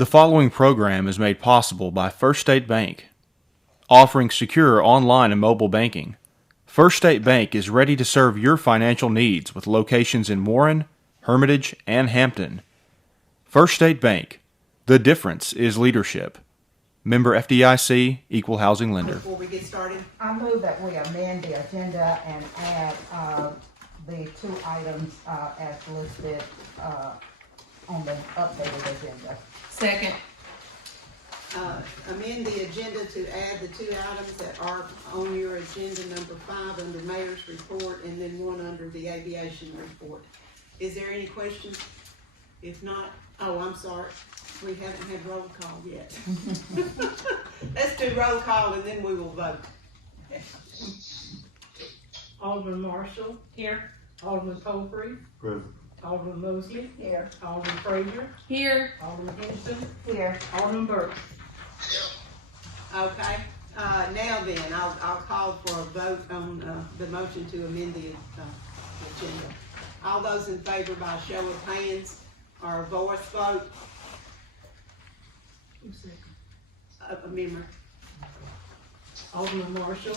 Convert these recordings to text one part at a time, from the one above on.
The following program is made possible by First State Bank, offering secure online and mobile banking. First State Bank is ready to serve your financial needs with locations in Warren, Hermitage, and Hampton. First State Bank, the difference is leadership. Member FDIC, Equal Housing Lender. Before we get started, I move that we amend the agenda and add the two items as listed on the updated agenda. Second. amend the agenda to add the two items that are on your agenda, number 5 under Mayor's Report and then one under the Aviation Report. Is there any questions? If not, oh, I'm sorry, we haven't had roll call yet. Let's do roll call and then we will vote. Alderman Marshall. Here. Alderman Colfrey. Present. Alderman Mosley. Here. Alderman Frazier. Here. Alderman Henderson. Here. Alderman Burks. Okay, now then, I'll call for a vote on the motion to amend the agenda. All those in favor by show of hands or a voice vote? A member. Alderman Marshall.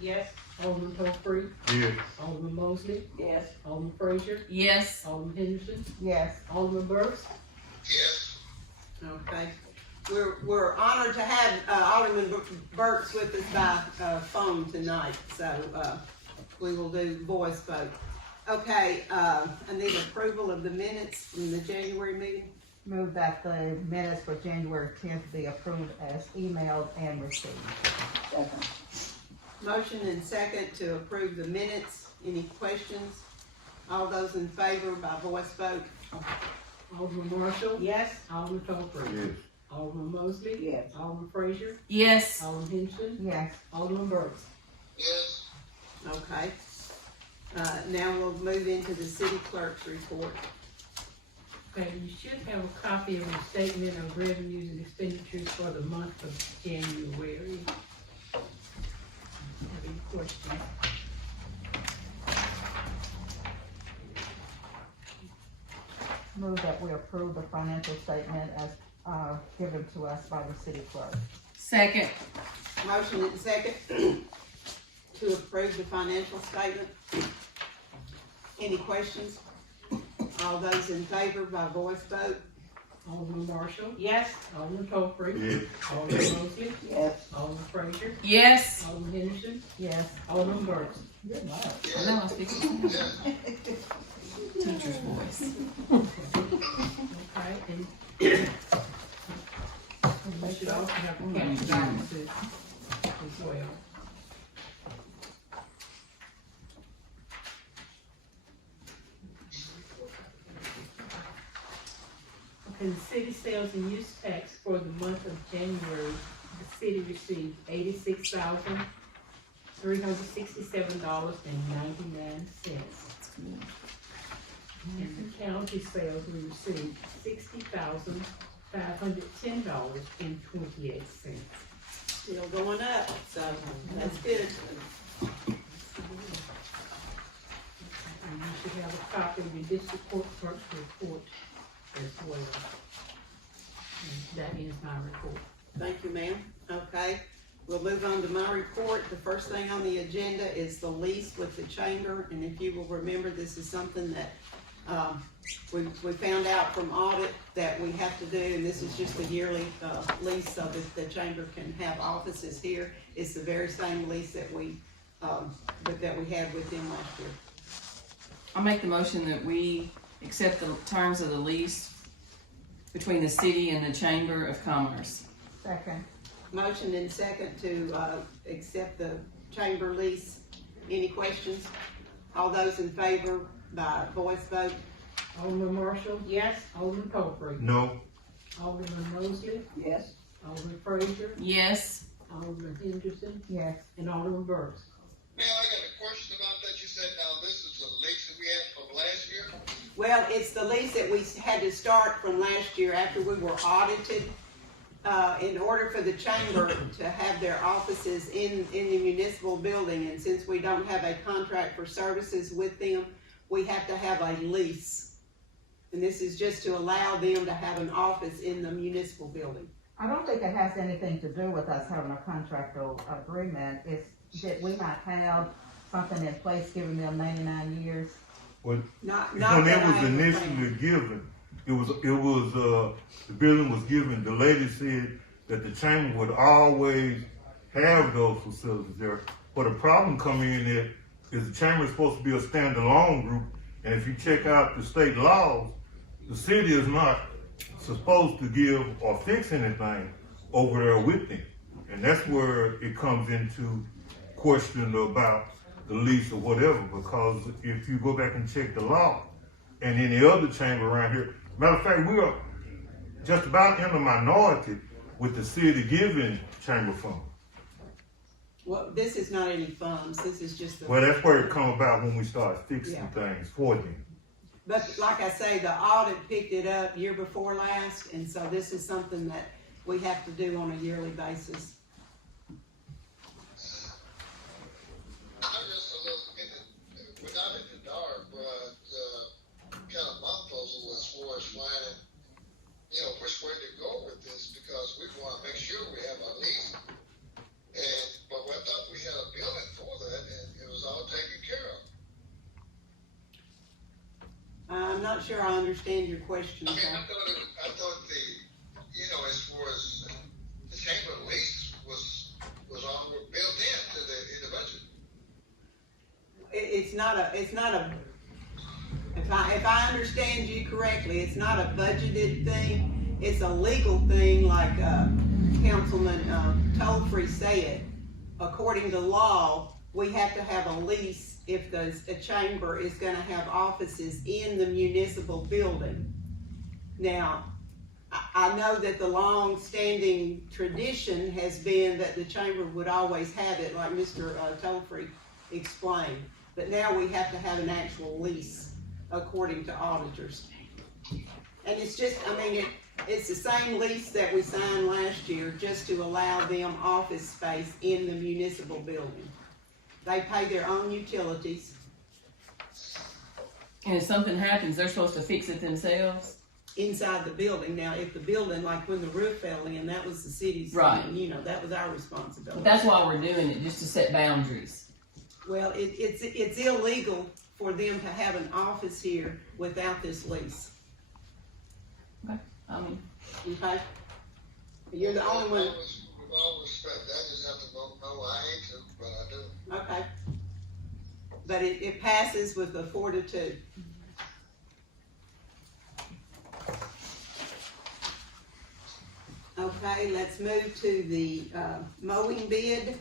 Yes. Alderman Colfrey. Yes. Alderman Mosley. Yes. Alderman Frazier. Yes. Alderman Henderson. Yes. Alderman Burks. Okay. We're honored to have Alderman Burks with us by phone tonight, so we will do voice vote. Okay, I need approval of the minutes from the January meeting. Move that the minutes for January 10th be approved as emailed and received. Second. Motion and second to approve the minutes. Any questions? All those in favor by voice vote? Alderman Marshall. Yes. Alderman Colfrey. Yes. Alderman Mosley. Yes. Alderman Frazier. Yes. Alderman Henderson. Yes. Alderman Burks. Okay. Now we'll move into the city clerk's report. Okay, you should have a copy of the statement of revenues and expenditures for the month of January. Have any questions? Move that we approve the financial statement as given to us by the city clerk. Second. Motion and second to approve the financial statement. Any questions? All those in favor by voice vote? Alderman Marshall. Yes. Alderman Colfrey. Yes. Alderman Mosley. Yes. Alderman Frazier. Yes. Alderman Henderson. Yes. Alderman Burks. Good luck. I know I'm speaking teacher's voice. Okay, and we should also have cash balances as well. Okay, the city sales and use tax for the month of January, the city received $86,367.99. And the county sales, we received $60,510.28. Still going up, so that's good. And you should have a copy of your district court clerk's report as well. And that is my report. Thank you, ma'am. Okay, we'll move on to my report. The first thing on the agenda is the lease with the chamber, and if you will remember, this is something that we found out from audit that we have to do, and this is just a yearly lease so that the chamber can have offices here. It's the very same lease that we had with them last year. I'll make the motion that we accept the terms of the lease between the city and the Chamber of Commerce. Second. Motion and second to accept the chamber lease. Any questions? All those in favor by voice vote? Alderman Marshall. Yes. Alderman Colfrey. No. Alderman Mosley. Yes. Alderman Frazier. Yes. Alderman Henderson. Yes. And Alderman Burks. Now, I got a question about that. You said now this is the lease that we had from last year? Well, it's the lease that we had to start from last year after we were audited. In order for the chamber to have their offices in the municipal building, and since we don't have a contract for services with them, we have to have a lease. And this is just to allow them to have an office in the municipal building. I don't think it has anything to do with us having a contractual agreement. It's that we not have something in place giving them 99 years. Well, Not when that it I was understand. initially given, the building was given, the lady said that the chamber would always have those facilities there. But the problem come in is the chamber is supposed to be a standalone group, and if you check out the state laws, the city is not supposed to give or fix anything over there with them. And that's where it comes into question about the lease or whatever, because if you go back and check the law and any other chamber around here, matter of fact, we are just about in the minority with the city giving chamber funds. Well, this is not any funds, this is just the. Well, that's where it come about when we start fixing Yeah. things for them. But like I say, the audit picked it up year before last, and so this is something that we have to do on a yearly basis. I'm just a little, we're not in the dark, but, kind of my puzzle as far as finding, which way to go with this, because we want to make sure we have a lease. But I thought we had a building for that, and it was all taken care of. I'm not sure I understand your question, I mean, sir. I thought as far as the chamber lease was all built in the budget. It's not a, if I understand you correctly, it's not a budgeted thing, it's a legal thing, like, Councilman, Tollfree said. According to law, we have to have a lease if a chamber is gonna have offices in the municipal building. Now, I know that the long-standing tradition has been that the chamber would always have it, like Mr. Tollfree explained. But now we have to have an actual lease, according to auditors. And it's just, it's the same lease that we signed last year, just to allow them office space in the municipal building. They pay their own utilities. And if something happens, they're supposed to fix it themselves? Inside the building. Now, if the building, like when the roof fell in, that was the city's, Right. that was our responsibility. But that's why we're doing it, just to set boundaries. Well, it's illegal for them to have an office here without this lease, okay? You're the only one, With all respect, I just have to vote no. I hate to, but I do. okay? But it passes with a 4-2. Okay, let's move to the, mowing bid.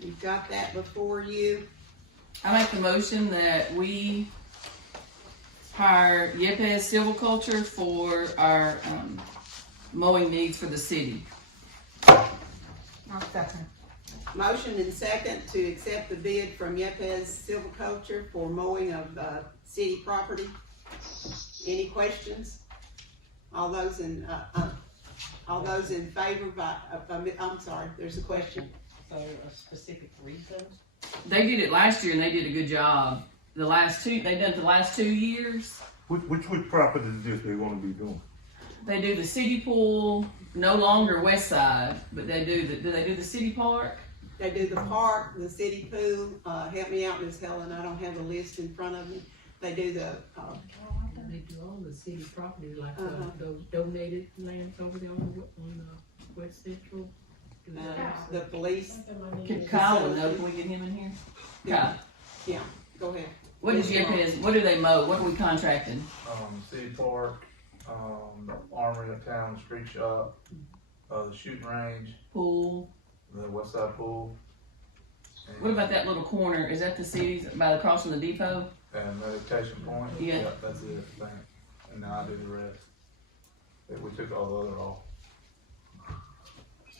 You've got that before you. I make the motion that we hire Yepes Silviculture for our, mowing needs for the city. I'll second. Motion and second to accept the bid from Yepes Silviculture for mowing of, city property. Any questions? All those in favor I'm sorry, there's a question. For a specific reason? They did it last year and they did a good job. They done it the last 2 years. Which property is this they wanna be doing? They do the city pool, no longer west side, but do they do the city park? They do the park, the city pool, help me out, Miss Helen, I don't have the list in front of me. They do the, They do all the city property, like, Uh-huh. those donated lands over there on West Central. Do the police, Can Kyle know, can we get him in here? Kyle, go ahead. what is Yepes, what do they mow, what are we contracting? City Park, Armory Uptown, Street Shop, the shooting range, Pool, the West Side Pool. And, what about that little corner, is that the city's, by across from the depot? And Meditation Point. Yeah. That's it, I think. And now I do the rest. We took all the other off.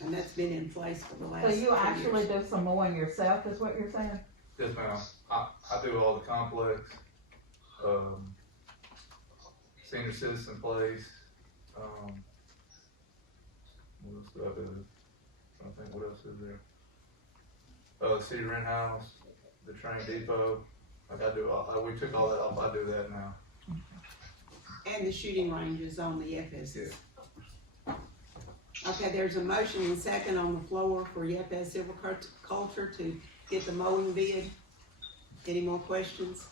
And that's been in place for the last. So you 2 actually years. do some mowing yourself, is what you're saying? Yes, ma'am. I do all the complex, senior citizen place, what else do I do? I think what else is there? City rent house, the train depot. Like I do all, we took all that off. I do that now. and the shooting ranges on the FSs. Okay, there's a motion and second on the floor for Yepes Silviculture to get the mowing bid. Any more questions?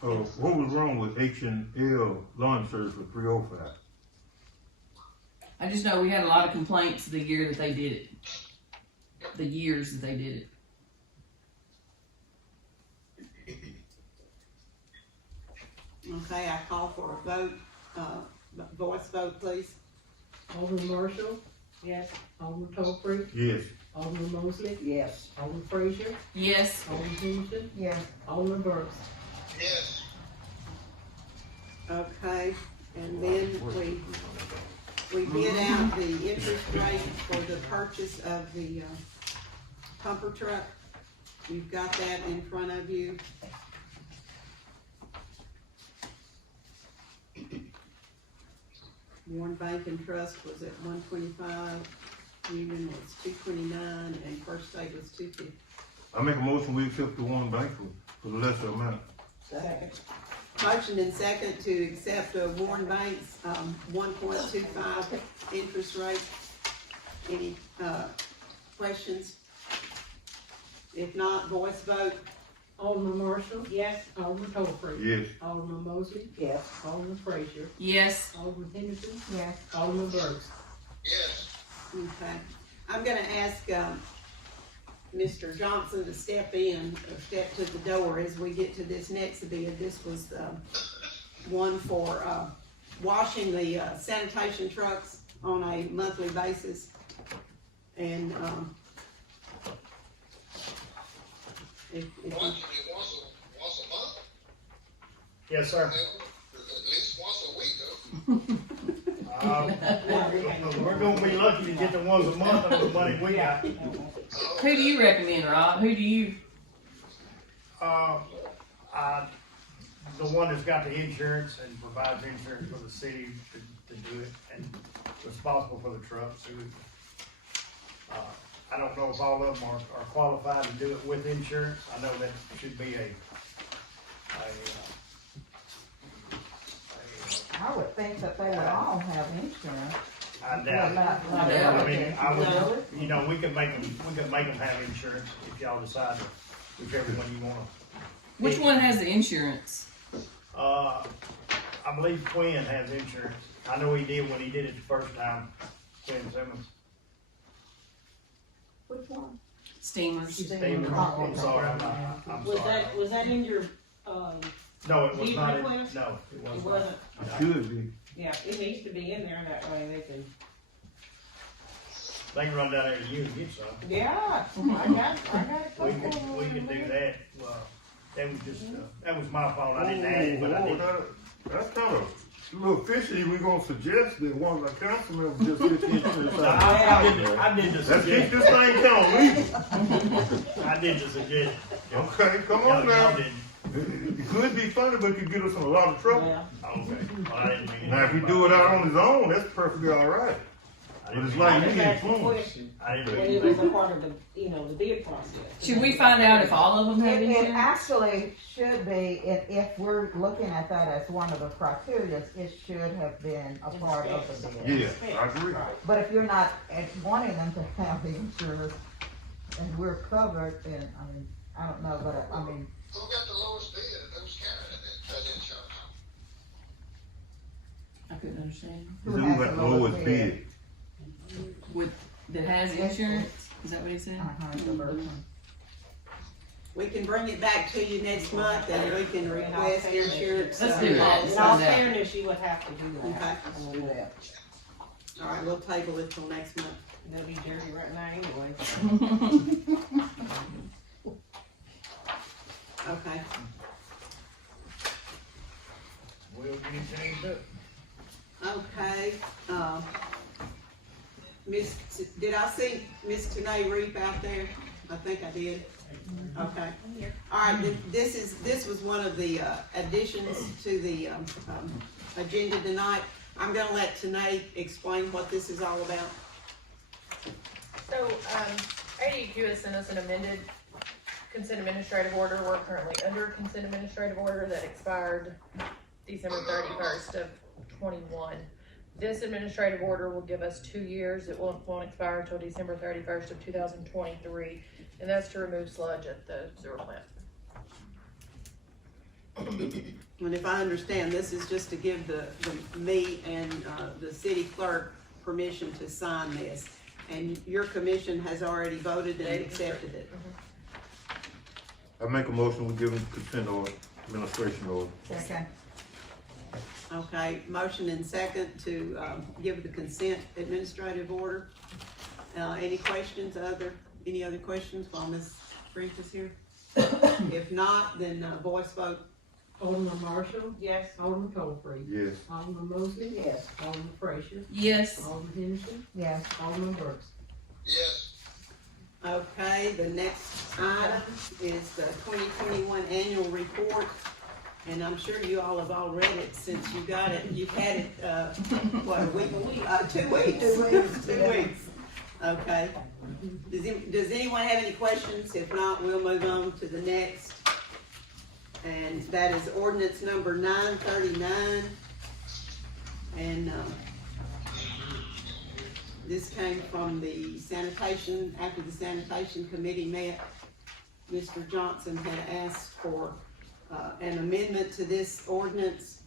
What was wrong with H&L lawn service for 305? I just know we had a lot of complaints the year that they did it. The years that they did it. Okay, I call for a vote, voice vote, please. Alderman Marshall? Yes. Alderman Tolfree? Yes. Alderman Mosley? Yes. Alderman Frazier? Yes. Alderman Henderson? Yes. Alderman Burks? Yes. Okay, and then we bid out the interest rate for the purchase of the, pumper truck. You've got that in front of you. Warren Bank and Trust was at 125, Union was 229, and First State was 250. I make a motion, we accept the one bank for the lesser amount. Second. Motion and second to accept Warren Bank's 1.25 interest rate. Any questions? If not, voice vote. Alderman Marshall? Yes. Alderman Tolfree? Yes. Alderman Mosley? Yes. Alderman Frazier? Yes. Alderman Henderson? Yes. Alderman Burks? Yes. Okay. I'm gonna ask Mr. Johnson to step in, or step to the door as we get to this next bid. This was one for washing the sanitation trucks on a monthly basis. And if you, Once a month? Yes, sir. At least once a week, though. We're gonna be lucky to get the ones a month of the money we got. Who do you recommend, Rob? Who do you? The one that's got the insurance and provides insurance for the city to do it and responsible for the trucks. I don't know if all of them are qualified to do it with insurance. I know that should be I would think that they would all have insurance. I doubt it. I mean, I would, you know, we could make them have insurance if y'all decide to, whichever one you wanna. Which one has the insurance? I believe Quinn has insurance. I know he did when he did it the first time, Quinn Simmons. Which one? Steamers. Stevens, I'm sorry, I'm sorry. Was that in your, No, it was Bid not, request? no, it it was not. wasn't, Should be. yeah, it needs to be in there, that way they can. They can run down there to you and get some. Yeah, I got a We couple. can do that. Well, that was just, that was my fault. I didn't add it, but I did. That's kind of a little fishy. We gonna suggest that one of the council members just get the insurance out. I did the Let's keep suggestion. this thing kind of legal. I did the suggestion. Okay, come on Y'all now. didn't. It could be funny, but it could get us in a lot of trouble. Yeah. Okay. Well, I didn't mean. Now, if he do it out on his own, that's perfectly all right. But it's I like just you asked the influence. question, I didn't when mean. it was a part of the, the bid process. Should we find out if all of them have It insurance? actually should be, if we're looking at that as one of the criteria, it should have been a part of the bid. Yeah, I agree. But if you're not wanting them to have the insurance and we're covered, then, I mean, I don't know, but I mean, Who got the lowest bid and who's carrying that insurance? I couldn't understand. Who got the lowest bid? That has insurance? Is that what he said? the person. we can bring it back to you next month and we can request insurance. Let's do that. In all fairness, you would have to do Okay. that. We'll do that. All right, we'll table it till next month. They'll be dirty right now anyway. Okay. We'll get it changed up. Okay, did I see Miss Tanae Reap out there? I think I did. Okay. All right, this was one of the additions to the agenda tonight. I'm gonna let Tanae explain what this is all about. So, ADQ has sent us an amended consent administrative order. We're currently under consent administrative order that expired December 31st of 2021. This administrative order will give us 2 years. It won't expire until December 31st of 2023, and that's to remove sludge at the sewer plant. And if I understand, this is just to give me and the city clerk permission to sign this. And your commission has already voted and accepted it. I make a motion, we give them consent order, administration order. Second. Okay, motion and second to give the consent administrative order. Any questions, any other questions while Ms. Brink is here? If not, then voice vote. Alderman Marshall? Yes. Alderman Colfrey? Yes. Alderman Mosley? Yes. Alderman Frazier? Yes. Alderman Henderson? Yes. Alderman Burks? Yes. Okay, the next item is the 2021 annual report. And I'm sure you all have all read it since you got it. You've had it, what, a week? 2 weeks? 2 weeks. 2 weeks. Okay. Does anyone have any questions? If not, we'll move on to the next. And that is ordinance number 939. And this came from the sanitation, after the sanitation committee met. Mr. Johnson had asked for an amendment to this ordinance.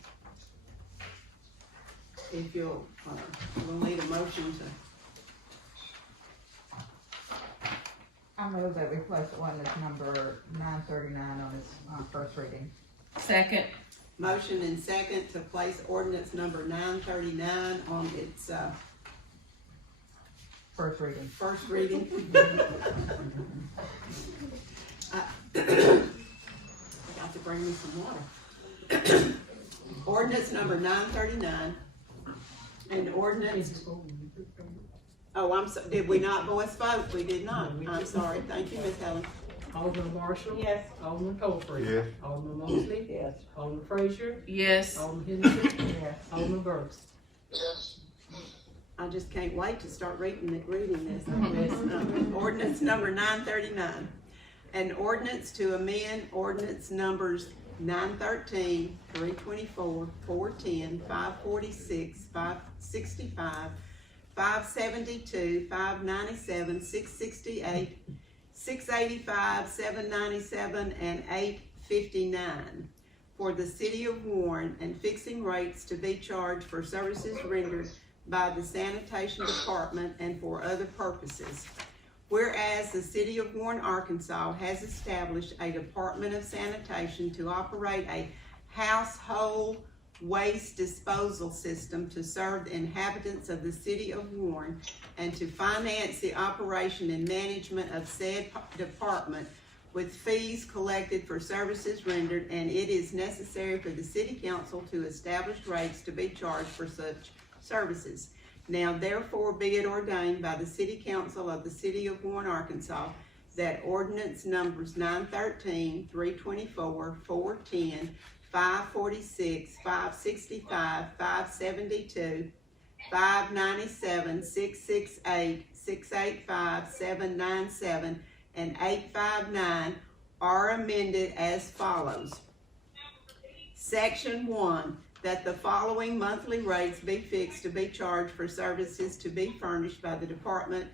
If you'll, we'll need a motion to. I move that we place ordinance number 939 on its first reading. Second. Motion and second to place ordinance number 939 on its First reading. first reading. I got to bring me some water. Ordinance number 939, an ordinance. Oh, I'm so, did we not voice vote? We did not. I'm sorry. Thank you, Ms. Helen. Alderman Marshall? Yes. Alderman Colfrey? Yes. Alderman Mosley? Yes. Alderman Frazier? Yes. Alderman Henderson? Yes. Alderman Burks? Yes. I just can't wait to start reading this. Ordinance number 939. An ordinance to amend ordinance numbers 913, 324, 410, 546, 565, 572, 597, 668, 685, 797, and 859 for the city of Warren, and fixing rates to be charged for services rendered by the sanitation department and for other purposes. Whereas the city of Warren, Arkansas has established a Department of Sanitation to operate a household waste disposal system to serve the inhabitants of the city of Warren and to finance the operation and management of said department with fees collected for services rendered, and it is necessary for the city council to establish rates to be charged for such services. Now therefore be it ordained by the city council of the city of Warren, Arkansas, that ordinance numbers 913, 324, 410, 546, 565, 572, 597, 668, 685, 797, and 859 are amended as follows. Section 1, that the following monthly rates be fixed to be charged for services to be furnished by the department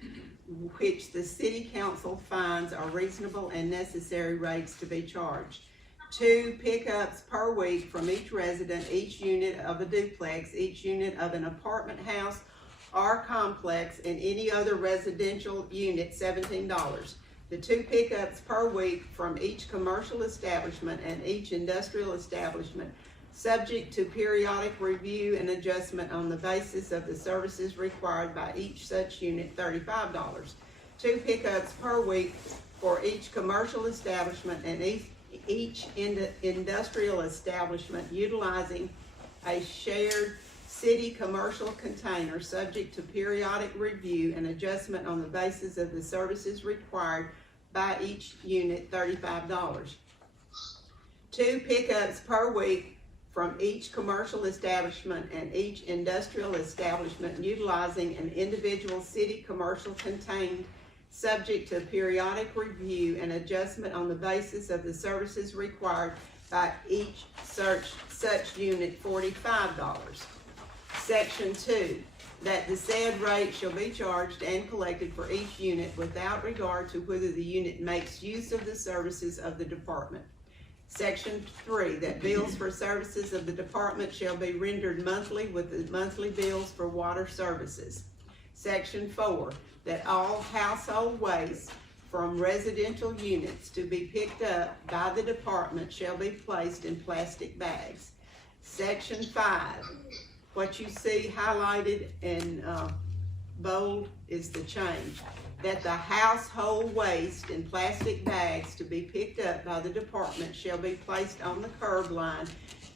which the city council finds are reasonable and necessary rates to be charged. 2 pickups per week from each resident, each unit of a duplex, each unit of an apartment house or complex, and any other residential unit, $17. The 2 pickups per week from each commercial establishment and each industrial establishment, subject to periodic review and adjustment on the basis of the services required by each such unit, $35. 2 pickups per week for each commercial establishment and each industrial establishment utilizing a shared city commercial container, subject to periodic review and adjustment on the basis of the services required by each unit, $35. 2 pickups per week from each commercial establishment and each industrial establishment utilizing an individual city commercial contained, subject to periodic review and adjustment on the basis of the services required by each such unit, $45. Section 2, that the said rate shall be charged and collected for each unit without regard to whether the unit makes use of the services of the department. Section 3, that bills for services of the department shall be rendered monthly with the monthly bills for water services. Section 4, that all household waste from residential units to be picked up by the department shall be placed in plastic bags. Section 5, what you see highlighted in bold is the change. That the household waste in plastic bags to be picked up by the department shall be placed on the curb line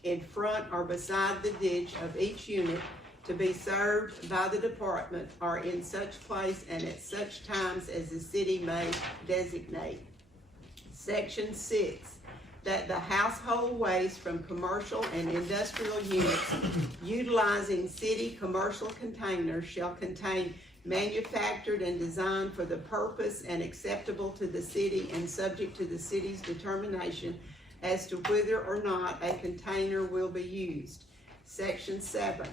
in front or beside the ditch of each unit to be served by the department or in such place and at such times as the city may designate. Section 6, that the household waste from commercial and industrial units utilizing city commercial containers shall contain manufactured and designed for the purpose and acceptable to the city and subject to the city's determination as to whether or not a container will be used. Section 7,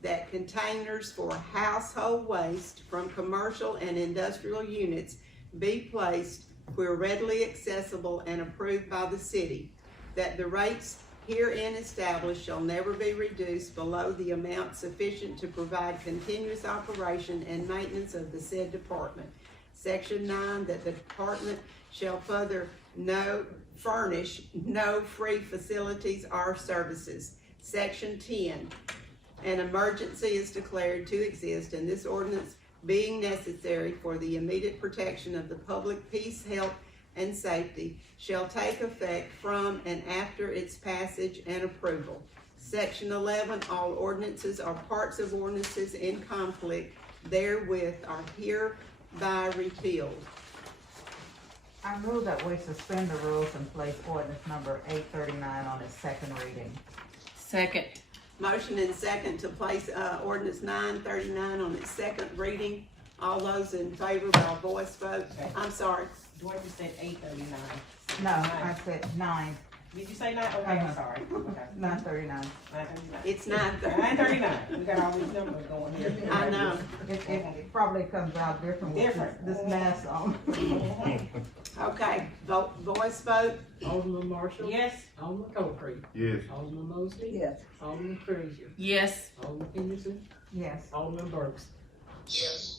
that containers for household waste from commercial and industrial units be placed where readily accessible and approved by the city, that the rates herein established shall never be reduced below the amount sufficient to provide continuous operation and maintenance of the said department. Section 9, that the department shall further furnish no free facilities or services. Section 10, an emergency is declared to exist, and this ordinance being necessary for the immediate protection of the public peace, health, and safety shall take effect from and after its passage and approval. Section 11, all ordinances or parts of ordinances in conflict therewith are hereby repealed. I move that we suspend the rules and place ordinance number 839 on its second reading. Second. Motion and second to place ordinance 939 on its second reading. All those in favor by voice vote. I'm sorry. Georgia said 839. No, I said 9. Did you say 9? Okay, I'm sorry. Okay. 939. 939. It's 9:30. 939. We got all these numbers going here. I know. It probably comes out different with this mask on. Okay, voice vote. Alderman Marshall? Yes. Alderman Cole-Creek? Yes. Alderman Mosley? Yes. Alderman Frazier? Yes. Alderman Henderson? Yes. Alderman Burks? Yes.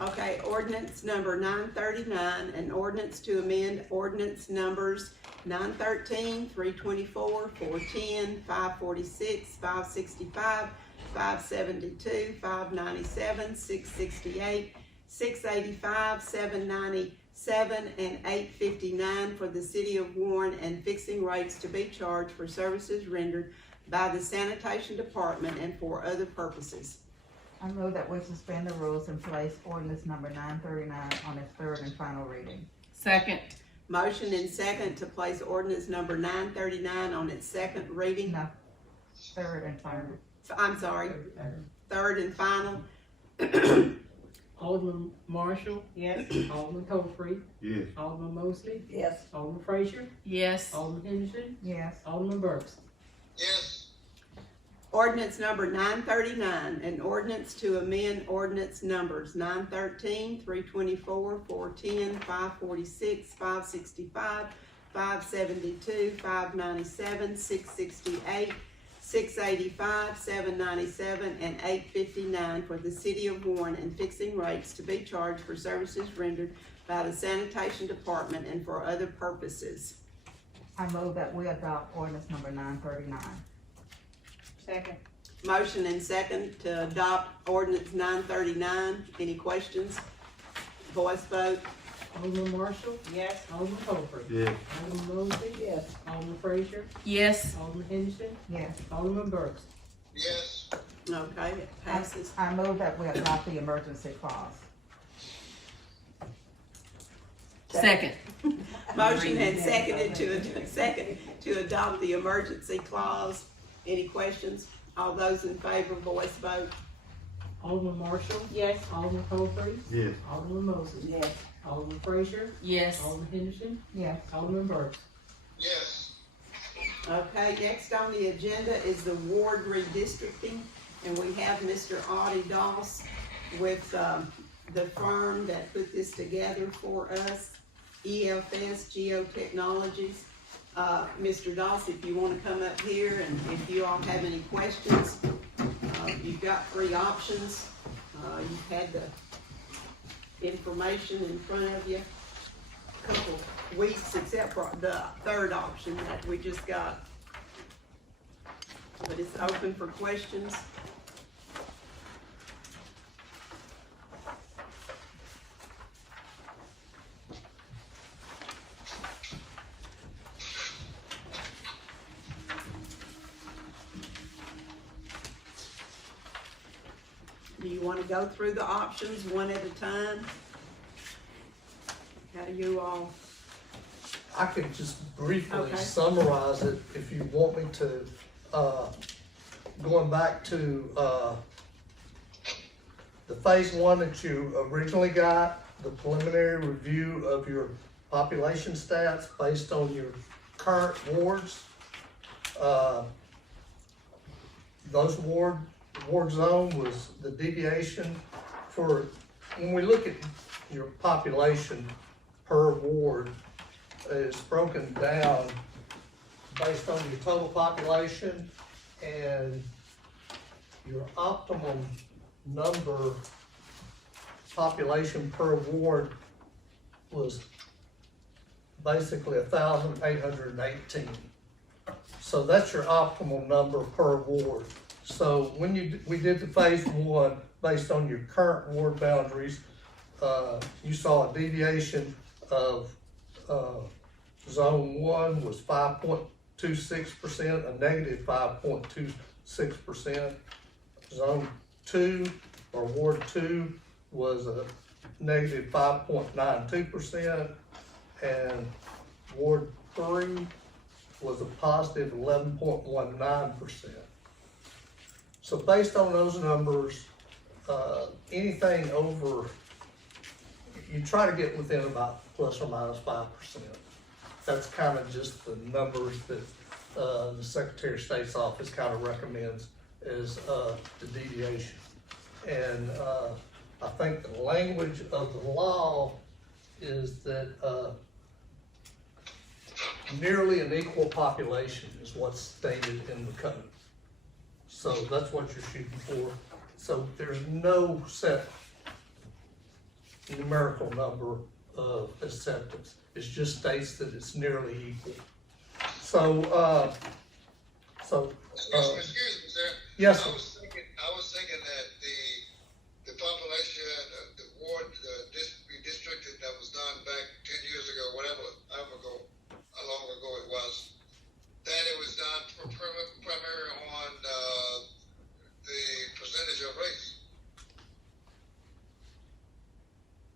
Okay, ordinance number 939, an ordinance to amend ordinance numbers 913, 324, 410, 546, 565, 572, 597, 668, 685, 797, and 859 for the city of Warren and fixing rates to be charged for services rendered by the sanitation department and for other purposes. I move that we suspend the rules and place ordinance number 939 on its third and final reading. Second. Motion and second to place ordinance number 939 on its second reading. No, third and final. I'm sorry, third and final. Alderman Marshall? Yes. Alderman Cole-Creek? Yes. Alderman Mosley? Yes. Alderman Frazier? Yes. Alderman Henderson? Yes. Alderman Burks? Yes. Ordinance number 939, an ordinance to amend ordinance numbers 913, 324, 410, 546, 565, 572, 597, 668, 685, 797, and 859 for the city of Warren and fixing rates to be charged for services rendered by the sanitation department and for other purposes. I move that we adopt ordinance number 939. Second. Motion and second to adopt ordinance 939. Any questions? Voice vote. Alderman Marshall? Yes. Alderman Cole-Creek? Yes. Alderman Mosley? Yes. Alderman Frazier? Yes. Alderman Henderson? Yes. Alderman Burks? Yes. Okay, it passes. I move that we adopt the emergency clause. Second. Motion and seconded to adopt the emergency clause. Any questions? All those in favor, voice vote. Alderman Marshall? Yes. Alderman Cole-Creek? Yes. Alderman Mosley? Yes. Alderman Frazier? Yes. Alderman Henderson? Yes. Alderman Burks? Yes. Okay, next on the agenda is the ward redistricting. And we have Mr. Audie Doss with, the firm that put this together for us, EFS Geotechnologies. Mr. Doss, if you wanna come up here, and if you all have any questions, you've got 3 options. You've had the information in front of you a couple weeks, except for the 3rd option that we just got. But it's open for questions. Do you want to go through the options one at a time? How do you all? I could just briefly Okay. summarize it if you want me to. Going back to, the phase 1 that you originally got, the preliminary review of your population stats based on your current wards. Those ward zone was the deviation for, when we look at your population per ward, it's broken down based on your total population, and your optimum number population per ward was basically 1,818. So that's your optimal number per ward. So when we did the phase 1 based on your current ward boundaries, you saw a deviation of zone 1 was 5.26%, a negative 5.26%. Zone 2 or ward 2 was a negative 5.92%, and ward 3 was a positive 11.19%. So based on those numbers, anything over, you try to get within about plus or minus 5%. That's kind of just the numbers that the Secretary of State's office kind of recommends as the deviation. And I think the language of the law is that nearly an equal population is what's stated in the code. So that's what you're shooting for. So there's no set numerical number of acceptance. It just states that it's nearly equal. So, Excuse me, sir. yes, sir. I was thinking that the population, the ward, redistricting that was done back 10 years ago, how long ago it was, that it was done primarily on the percentage of race.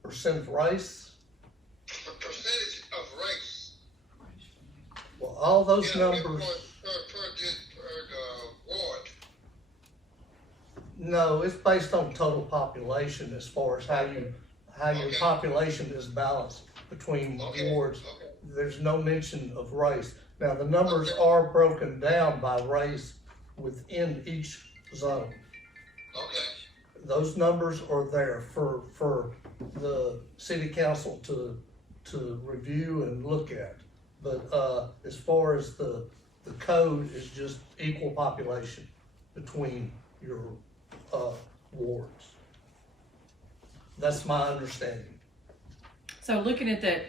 Percent of race? Percentage of race. Well, all those Yeah, numbers. per ward. No, it's based on total population as far as how your Okay. population is balanced between wards. Okay. There's no mention of race. Now, the numbers are broken down by race within each zone. Okay. Those numbers are there for the city council to review and look at. But, as far as the code is just equal population between your, wards. That's my understanding. So looking at that,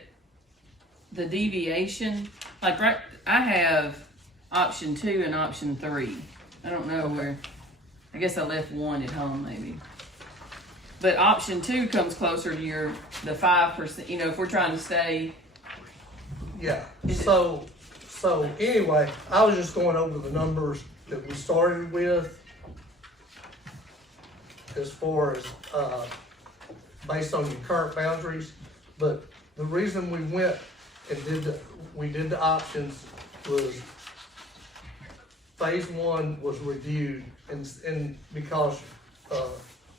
the deviation, like right, I have option 2 and option 3. I don't know where, I guess I left 1 at home maybe. But option 2 comes closer to the 5%, if we're trying to stay. Yeah, so anyway, I was just going over the numbers that we started with as far as, based on your current boundaries. But the reason we went and did the options was phase 1 was reviewed and because,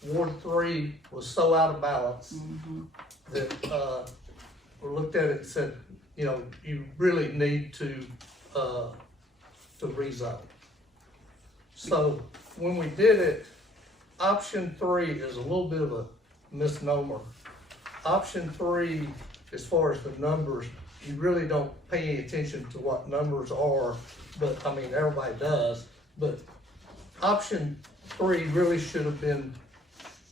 Ward 3 was so out of balance that, we looked at it and said, you really need to rezone. So when we did it, option 3 is a little bit of a misnomer. Option 3, as far as the numbers, you really don't pay any attention to what numbers are, but, I mean, everybody does, but option 3 really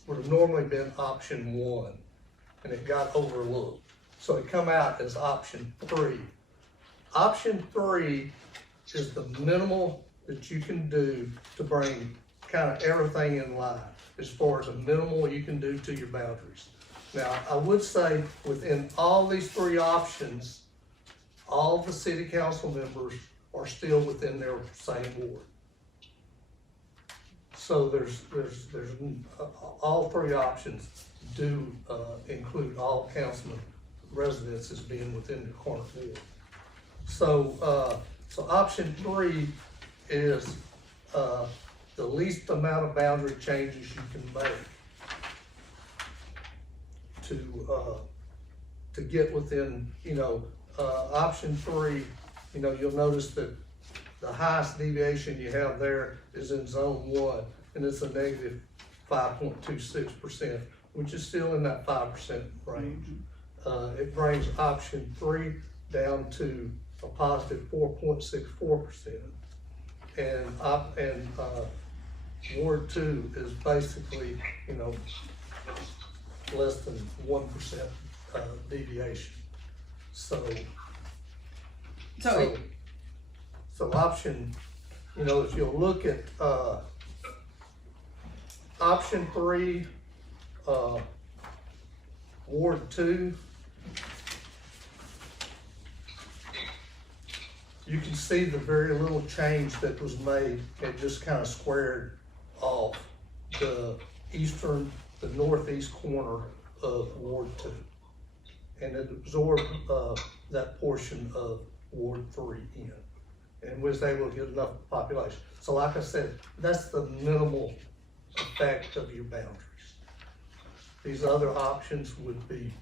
would have normally been option 1, and it got overlooked. So it come out as option 3. Option 3 is the minimal that you can do to bring kind of everything in line, as far as a minimal you can do to your boundaries. Now, I would say within all these 3 options, all the city council members are still within their same ward. So there's all 3 options do include all councilman residences being within the corner ward. So option 3 is the least amount of boundary changes you can make to get within, option 3, you'll notice that the highest deviation you have there is in zone 1, and it's a negative 5.26%, which is still in that 5% range. It brings option 3 down to a positive 4.64%. And Ward 2 is basically, less than 1% deviation. So option, if you'll look at option 3, Ward 2, you can see the very little change that was made. It just kind of squared off the northeast corner of Ward 2. And it absorbed that portion of Ward 3 in, and was able to get enough population. So like I said, that's the minimal effect of your boundaries. These other options would be,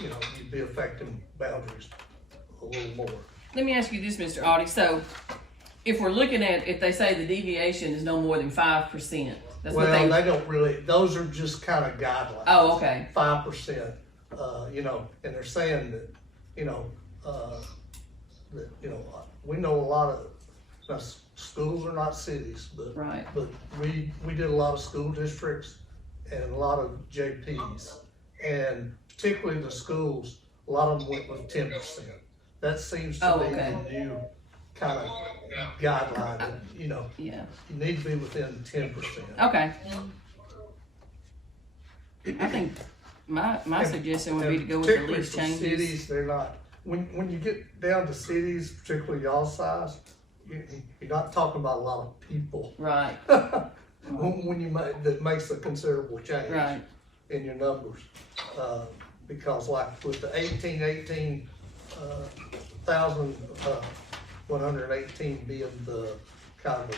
you'd be affecting boundaries a little more. Let me ask you this, Mr. Audie. So if we're looking at, if they say the deviation is no more than 5%, that's what they don't really, those are just kind of guidelines. Oh, okay. 5%, and they're saying that, we know a lot of, now, schools are not cities, but, right. But we did a lot of school districts and a lot of JPs, and particularly the schools, a lot of them went with 10%. That seems to be the new kind of guideline that, yeah, you need to be within 10%. Okay. I think my suggestion would be to go with the least changes. Cities, they're not, when you get down to cities, particularly y'all size, you're not talking about a lot of people. Right. When you that makes a considerable change right. in your numbers. Because like with the 118 being the kind of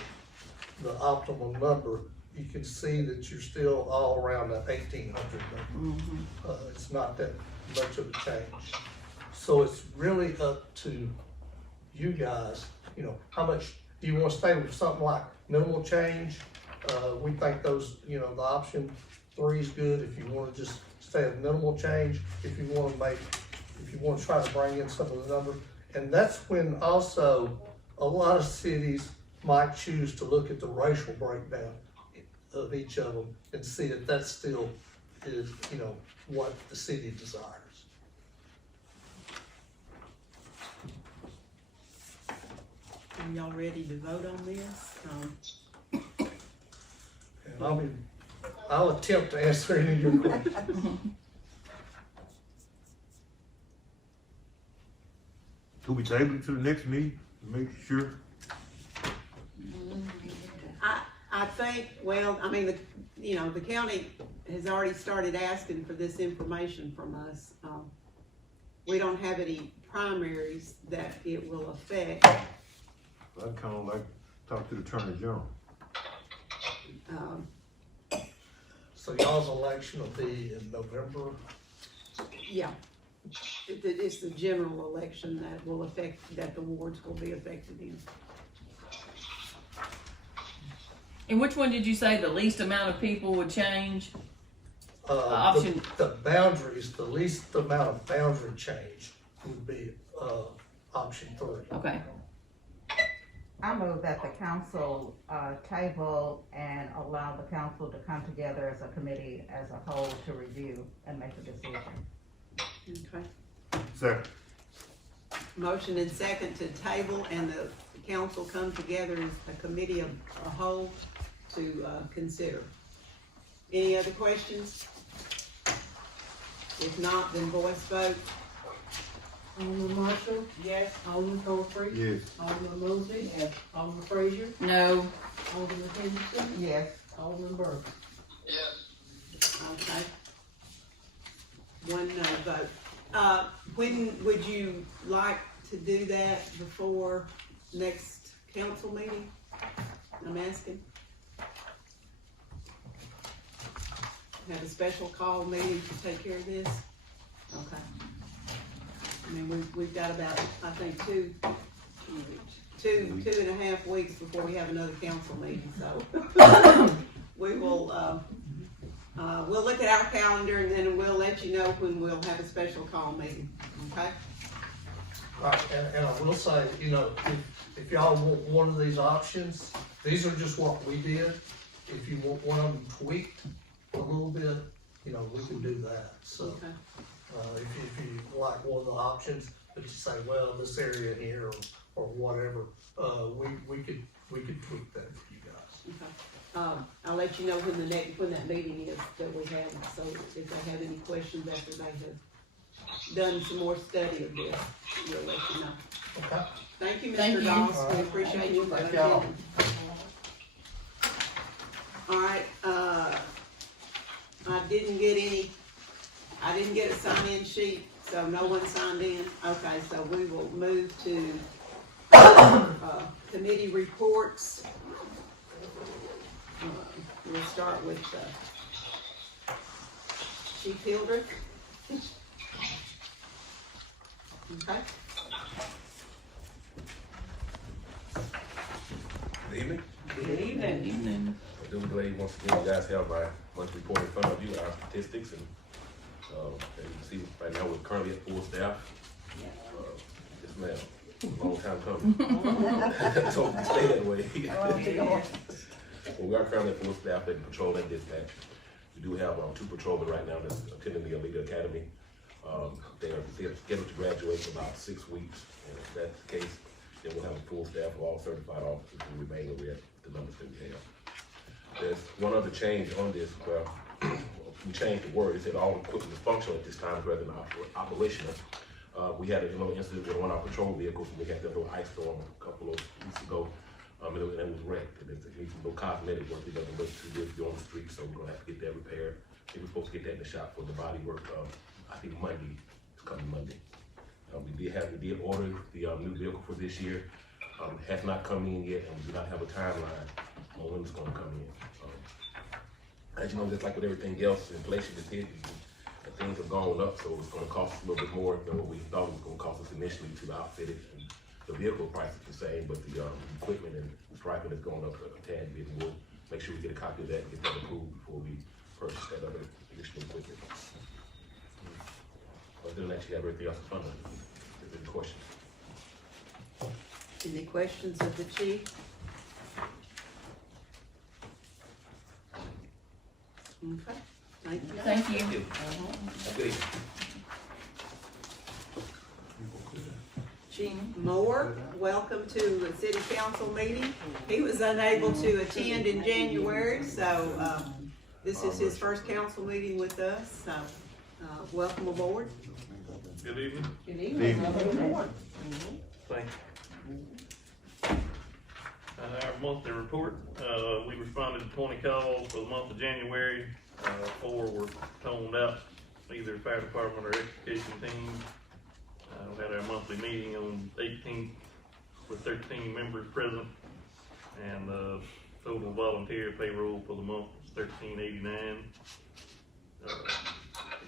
the optimal number, you can see that you're still all around that 1,800 number. Mm-hmm. It's not that much of a change. So it's really up to you guys, how much do you want to stay with something like minimal change? We think those, the option 3 is good if you want to just stay at minimal change, if you want to try to bring in some of the numbers. And that's when also a lot of cities might choose to look at the racial breakdown of each of them and see if that still is, what the city desires. Are y'all ready to vote on this? And I'll attempt to answer any of your questions. Could we table it to the next meeting to make sure? I think, the county has already started asking for this information from us. We don't have any primaries that it will affect. I'd kind of like to talk to the Attorney General. So y'all's election will be in November? Yeah. It's the general election that will affect, that the wards will be affected in. And which one did you say the least amount of people would change? Option- The boundaries, the least amount of boundary change would be, option 3. Okay. I move that the council, table and allow the council to come together as a committee as a whole to review and make a decision. Okay. Second. Motion and second to table and the council come together as a committee of a whole to, consider. Any other questions? If not, then voice vote. Alderman Marshall, Yes. Alderman Godfrey, Yes. Alderman Mosley, Alderman Frazier, No. Alderman Henderson, Yes. Alderman Burke. Yes. Okay. One no vote. When would you like to do that before next council meeting? I'm asking. Have a special call meeting to take care of this? Okay. I mean, we've got about, I think, two and a half weeks before we have another council meeting, so. We will, we'll look at our calendar and then we'll let you know when we'll have a special call meeting, okay? Right, and I will say, you know, if y'all want one of these options, these are just what we did. If you want one of them tweaked a little bit, you know, we can do that, so. Okay. If you like one of the options, but you say, well, this area here or whatever, we could tweak that for you guys. Okay. I'll let you know when that meeting is that we have, so if they have any questions after they have done some more study of this, we'll let you know. Okay. Thank you, Thank Mr. you. Doss, we appreciate you Thank y'all. attending. All right, I didn't get a sign-in sheet, so no one signed in. Okay, so we will move to, committee reports. We'll start with, Chief Hildreth. Okay, Good evening. Good evening. Evening. I do glad once again you guys have my monthly report in front of you, our statistics, and as you can see right now we're currently at full staff. Yes, ma'am. Long time coming. So stay that way. Well, we are currently at full staff in patrol and dispatch. We do have 2 patrolmen right now that's attending the Elite Academy. They are scheduled to graduate in about 6 weeks, and if that's the case, then we'll have a full staff of all certified officers who remain where we're at the numbers that we have. There's one other change on this where we changed the word. It said all equipment is functional at this time rather than operational. We had a incident with one of our patrol vehicles. We had that little ice storm a couple of weeks ago, and it was wrecked. And it needs some little cosmetic work. It doesn't look too good to be on the street, so we're gonna have to get that repaired. We were supposed to get that in the shop for the body work. I think Monday. It's coming Monday. We did order the new vehicle for this year. It has not come in yet, and we do not have a timeline on when it's gonna come in. As you know, just like with everything else, inflation is hitting, and things have gone up, so it's gonna cost us a little bit more than what we thought it was gonna cost us initially to outfit it. And the vehicle price is the same, but the equipment and the striping is going up a tad bit. And we'll make sure we get a copy of that and get that approved before we purchase that other additional equipment. Other than that, you have everything else in front of you. If there's any questions. any questions of the chief? Okay, thank you. Thank you. Thank you. Have a good evening. Chief Moore, welcome to the city council meeting. He was unable to attend in January, so, this is his first council meeting with us, so, welcome aboard. Good evening. Good evening. Thank you. Our monthly report, we responded to 20 calls for the month of January. 4 were toned out, either fire department or education team. We had our monthly meeting on 18th with 13 members present, and total volunteer payroll for the month was $13.89.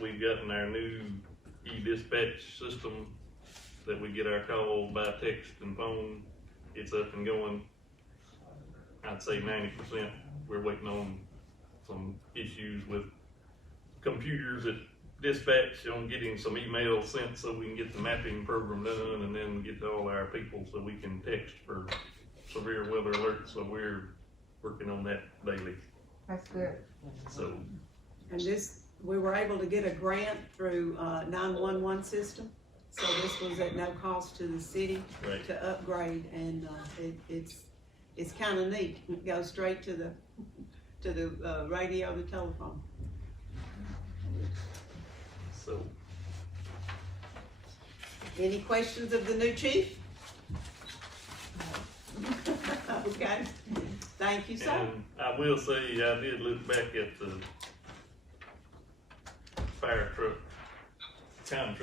We've gotten our new e-dispatch system that we get our calls by text and phone. It's up and going, I'd say 90%. we're waiting on some issues with computers at dispatch on getting some emails sent so we can get the mapping program done and then get to all our people so we can text for severe weather alerts. So we're working on that daily. That's good. So, And this, we were able to get a grant through 911 system. So this was at no cost to the city right. to upgrade, and it's kind of neat. It goes straight to the radio, the telephone. So, Any questions of the new chief? Okay, thank you, sir. and I will say, I did look back at the fire truck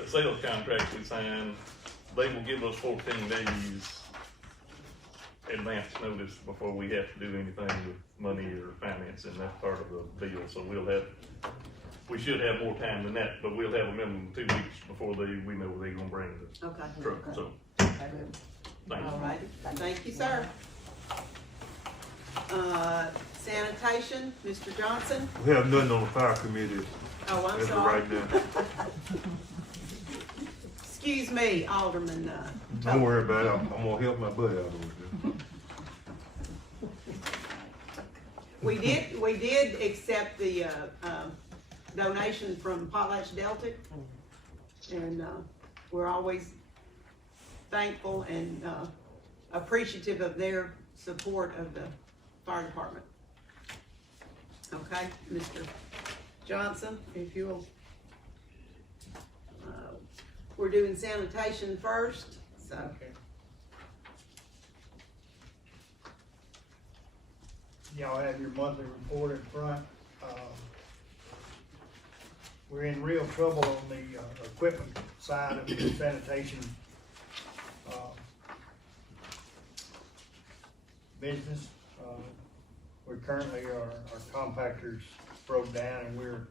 sales contract we signed. They will give us 14 days advance notice before we have to do anything with money or financing. That's part of the deal. So we should have more time than that, but we'll have a minimum of 2 weeks before we know they're gonna bring the Okay. truck. So, Okay. thank you. All right, thank you, sir. Sanitation, Mr. Johnson? We have nothing on the fire committee Oh, I'm as of sorry. right now. Excuse me, Alderman, Don't worry about it, I'm gonna help my buddy out over there. We did accept the, donation from Potlatch-Deltic. And, we're always thankful and, appreciative of their support of the fire department. Okay, Mr. Johnson, if you'll. We're doing sanitation first, so. Y'all have your monthly report in front. We're in real trouble on the equipment side of the sanitation business. We're currently, our compactors broke down, and we're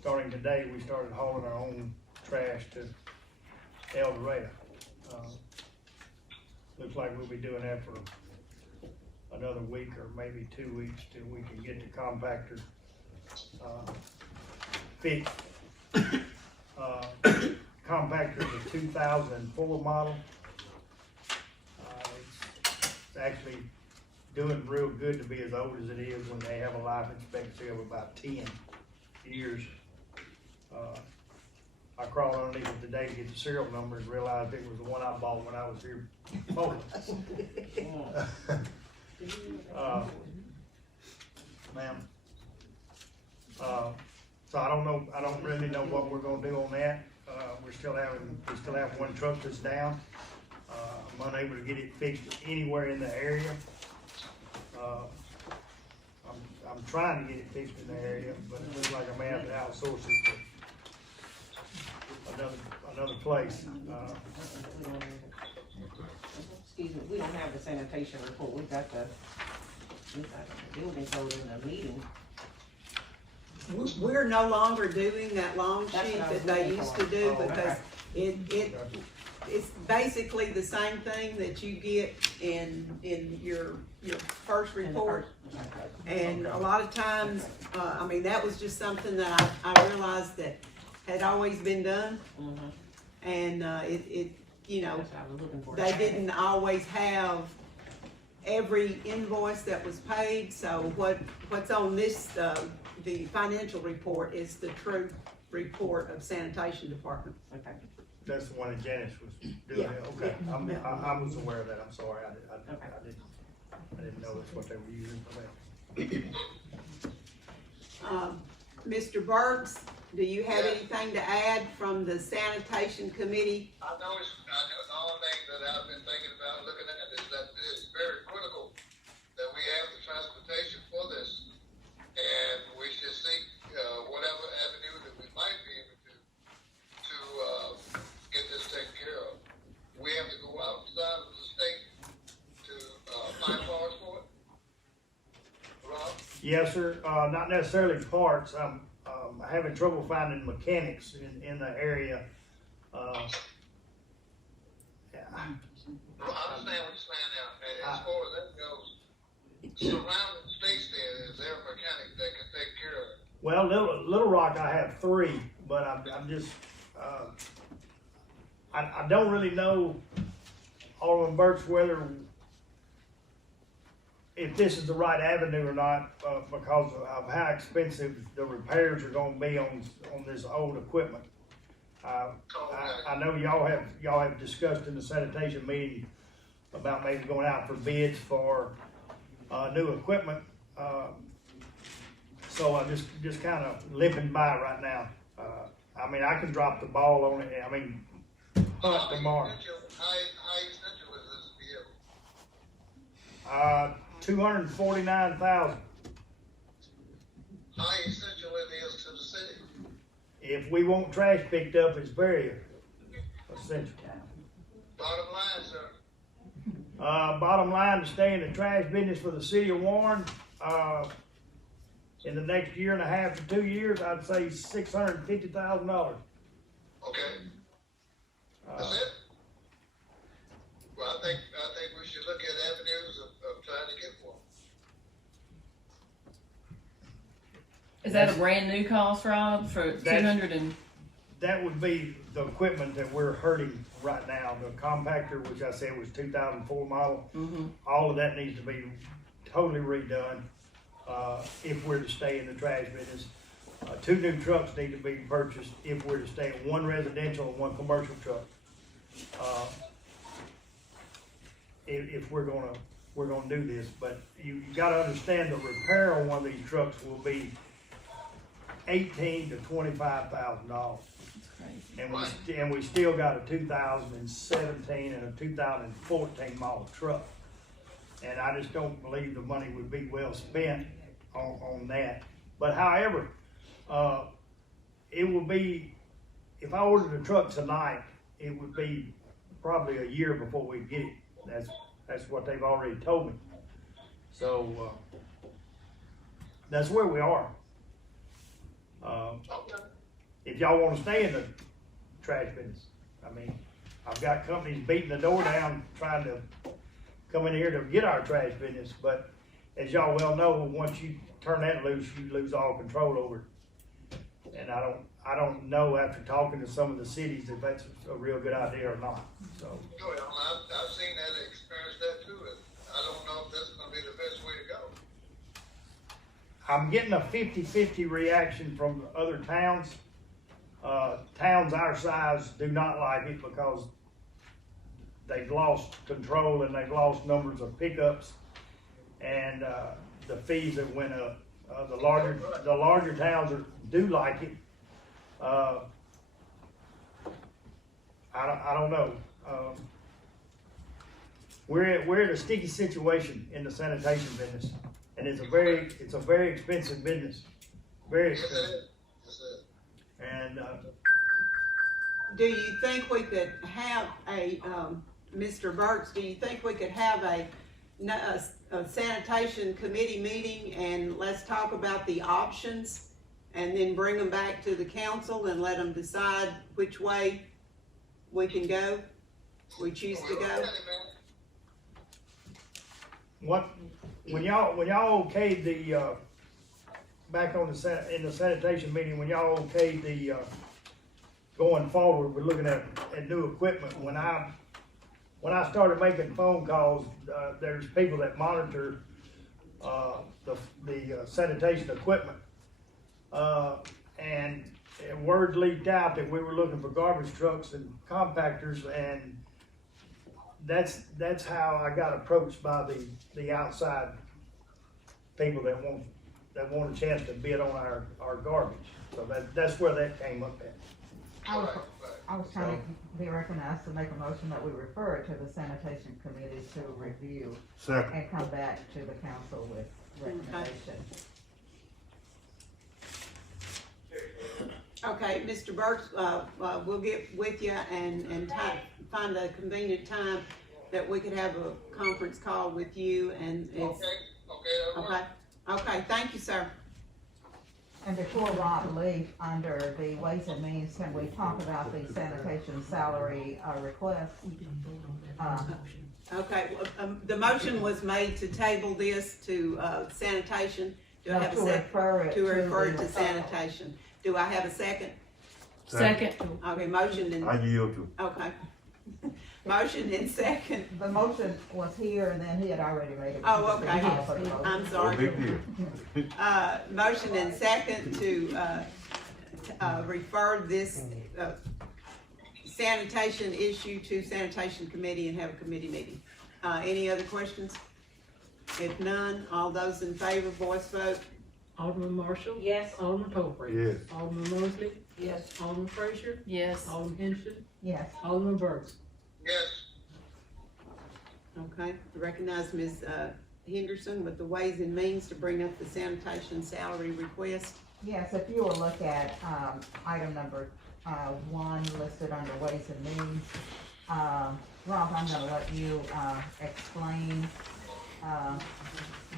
starting today, we started hauling our own trash to El Dorado. Looks like we'll be doing that for another week or maybe 2 weeks till we can get the compactor fixed. Compactor is a 2004 model. It's actually doing real good to be as old as it is when they have a life expectancy of about 10 years. I crawled underneath it today to get the serial number and realized it was the one I bought when I was here before. Ma'am. So I don't really know what we're gonna do on that. We still have one truck that's down. I'm unable to get it fixed anywhere in the area. I'm trying to get it fixed in the area, but it looks like I may have to outsource it to another place. Excuse me, we don't have the sanitation report, we got the building code in the meeting. We're no longer doing that long That's sheet what I was that they looking used for. to do Oh, because it's basically the same thing that you get in your first report. And a lot of times, I mean, that was just something that I realized that had always been done. And, you know, That's what I was looking for. they didn't always have every invoice that was paid, so what's on this, the financial report is the true report of sanitation department. Okay. That's the one that Janice was doing. Yeah, Okay, yeah. I was aware of that, I'm sorry, I didn't know that's what they were using for that. Mr. Burks, do you have anything to add from the sanitation committee? I know the only thing that I've been thinking about looking at is that it's very critical that we have the transportation for this. And we should seek, whatever avenue that we might be able to get this taken care of. We have to go outside of the state to, find parts for it. Rob? Yes, sir, not necessarily parts, I'm having trouble finding mechanics in the area. Yeah. No, I understand what you're saying now. And as far as that goes, surrounding states there, is there Well, Little Rock, I have 3, but I'm just, I don't really know, Alderman Burks, whether, if this is the right avenue or not, because of how expensive the repairs are gonna be on this old equipment. I know y'all have discussed in the sanitation meeting about maybe going out for bids for, new equipment. So I'm just kind of limping by right now. I mean, I can drop the ball on it, hunt tomorrow. How essential is this vehicle? 249,000. How essential it is to the city? If we want trash picked up, it's very essential. Bottom line, sir. Bottom line, to stay in the trash business for the city of Warren, in the next 1.5 to 2 years, I'd say $650,000. Okay. That's it? Well, I think we should look at avenues of trying to get one. Is that a brand new cost, Rob, for 200 and? That would be the equipment that we're hurting right now. The compactor, which I said was 2004 model, all of that needs to be totally redone if we're to stay in the trash business. 2 new trucks need to be purchased if we're to stay in 1 residential and 1 commercial truck. If we're gonna do this, but you gotta understand the repair on one of these trucks will be $18,000 to $25,000. And we still got a 2017 and a 2014 model truck. And I just don't believe the money would be well spent on that. But however, it will be, if I ordered a truck tonight, it would be probably a year before we get it. That's what they've already told me. So, that's where we are. If y'all wanna stay in the trash business, I've got companies beating the door down trying to come in here to get our trash business, but as y'all well know, once you turn that loose, you lose all control over it. And I don't know after talking to some of the cities if that's a real good idea or not, so. Well, I've seen that, experienced that too, and I don't know if that's gonna be the best way to go. I'm getting a 50-50 reaction from other towns. Towns our size do not like it because they've lost control and they've lost numbers of pickups and the fees that went up. The larger towns do like it. I don't know. We're in a sticky situation in the sanitation business, and it's a very expensive business, very expensive. And Do you think we could have a, Mr. Burks, do you think we could have a sanitation committee meeting and let's talk about the options and then bring them back to the council and let them decide which way we can go, we choose to go? When y'all okayed the, back on in the sanitation meeting, when y'all okayed the, going forward, we're looking at new equipment. When I started making phone calls, there's people that monitor the sanitation equipment, and word leaked out that we were looking for garbage trucks and compactors, and that's how I got approached by the outside people that want a chance to bid on our garbage. So that's where that came up at. I was trying to be recognized to make a motion that we refer it to the sanitation committee to review and come back to the council with recommendation. Okay, Mr. Burks, we'll get with you and find a convenient time that we could have a conference call with you and it's. Okay, thank you, sir. And before Rob leaves, under the Ways and Means, can we talk about the sanitation salary request? Okay, the motion was made to table this to sanitation. Do I have a To second? refer it To refer it the- to sanitation. Do I have a second? Second. Okay, motion and, I yield to. okay. Motion and second. The motion was here and then he had already made it. Oh, okay. Call for the vote. I'm No sorry. big deal. Motion and second to, refer this, sanitation issue to sanitation committee and have a committee meeting. Any other questions? If none, all those in favor, voice vote. Alderman Marshall? Yes. Alderman Tollfree? Yes. Alderman Mosley? Yes. Alderman Frazier? Yes. Alderman Henson? Yes, Alderman Burks? Yes. Okay, I recognize Ms. Henderson with the Ways and Means to bring up the sanitation salary request. yes, if you will look at, item number, 1 listed under Ways and Means. Rob, I'm gonna let you, explain,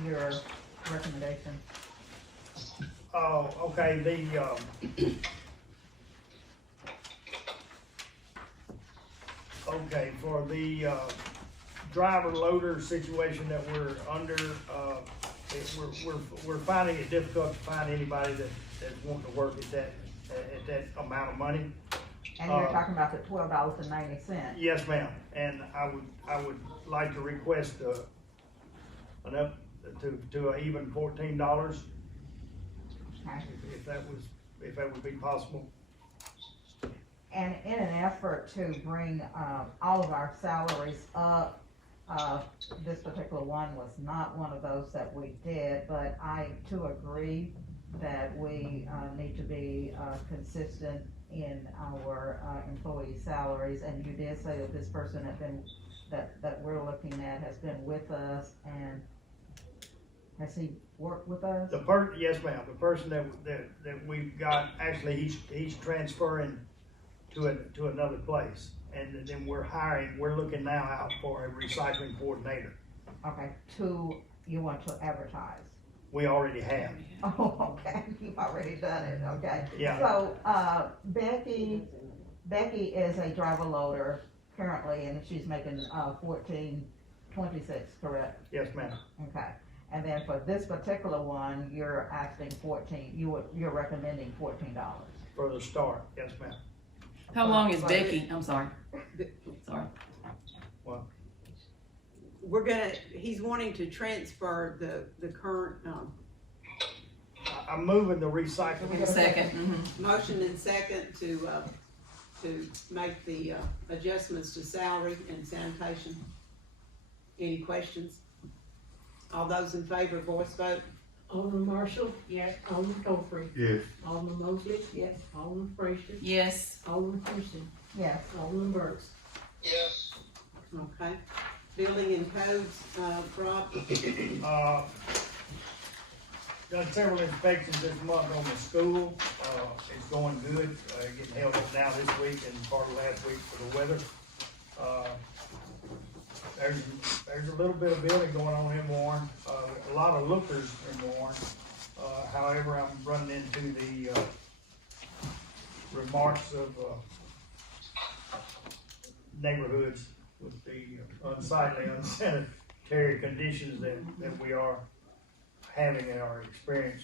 your recommendation. Oh, okay, okay, for the, driver loader situation that we're under, we're finding it difficult to find anybody that's wanting to work at that amount of money. And you're talking about the $12.90. Yes, ma'am, and I would like to request, an up to even $14, Okay. if that would be possible. And in an effort to bring, all of our salaries up, this particular one was not one of those that we did, but I too agree that we, need to be, consistent in our, employee salaries. And you did say that this person had been, that we're looking at has been with us, and has he worked with us? Yes, ma'am, the person that we've got, actually, he's transferring to another place. And then we're looking now out for a recycling coordinator. Okay, you want to advertise? We already have. Oh, okay, you've already done it, okay. Yeah. So, Becky is a driver loader currently, and she's making, $14.26, correct? Yes, ma'am. Okay, and then for this particular one, you're asking you're recommending $14. For the start, yes, ma'am. How long is Becky? I'm sorry. Sorry. What? He's wanting to transfer the current, I'm moving the recycling. Second. Mhm. motion and second to make the, adjustments to salary and sanitation. Any questions? All those in favor, voice vote. Alderman Marshall? Yes. Alderman Tollfree? Yes. Alderman Mosley? Yes. Alderman Frazier? Yes. Alderman Henson? Yes, Alderman Burks? Yes. Okay. Building and codes, Rob? Done several inspections this month on the school. It's going good, getting held up now this week and part of last week for the weather. There's a little bit of building going on in Warren, a lot of lookers in Warren. However, I'm running into the, remarks of, neighborhoods with the unsightly, unsanitary conditions that we are having in our experience.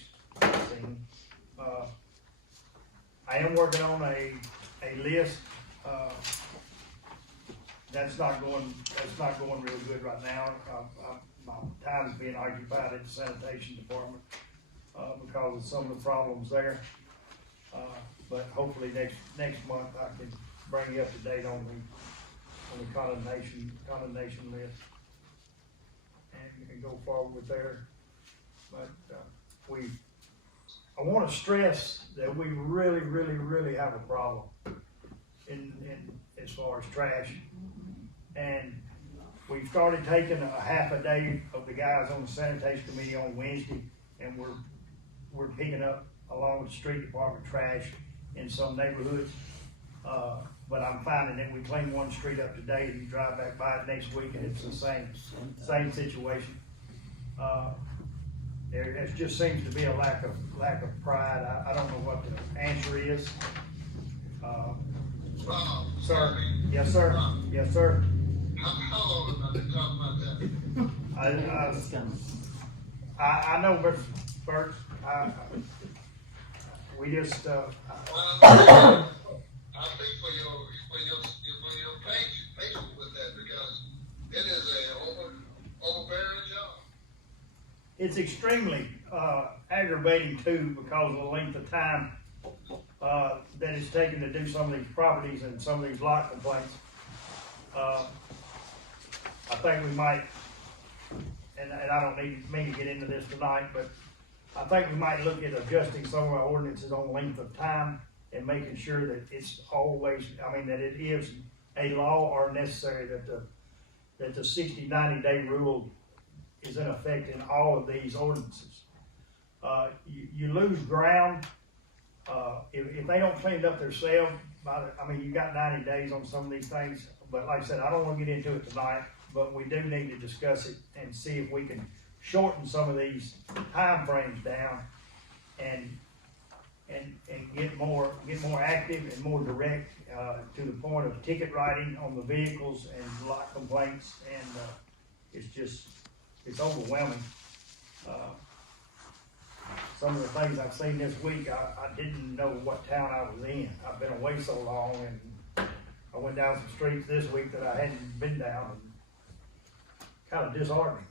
I am working on a list, that's not going real good right now. My time is being occupied at the sanitation department, because of some of the problems there. But hopefully next month I can bring you up to date on the condemnation list and go forward with there. But, I wanna stress that we really, really, really have a problem in as far as trash. And we've started taking a half a day of the guys on the sanitation committee on Wednesday, and we're picking up along with the street department trash in some neighborhoods. But I'm finding that we clean one street up today, and you drive back by it next week, and it's the same situation. There just seems to be a lack of pride. I don't know what the answer is. Sir, yes, sir, yes, sir. How long have I been talking about that? I know, Mr. Burks, we just, Well, I think for your patience with that, because it is a overbearing job. it's extremely, aggravating too, because of the length of time, that it's taken to do some of these properties and some of these lot complaints. I think we might, and I don't mean to get into this tonight, but I think we might look at adjusting some of our ordinances on length of time and making sure that it's always, that it is a law or necessary that the 60, 90-day rule is in effect in all of these ordinances. You lose ground, if they don't clean it up themselves, you got 90 days on some of these things, but like I said, I don't wanna get into it tonight, but we do need to discuss it and see if we can shorten some of these time frames down and get more active and more direct, to the point of ticket writing on the vehicles and lot complaints, and it's overwhelming. Some of the things I've seen this week, I didn't know what town I was in. I've been away so long, and I went down some streets this week that I hadn't been down, and kind of disheartening.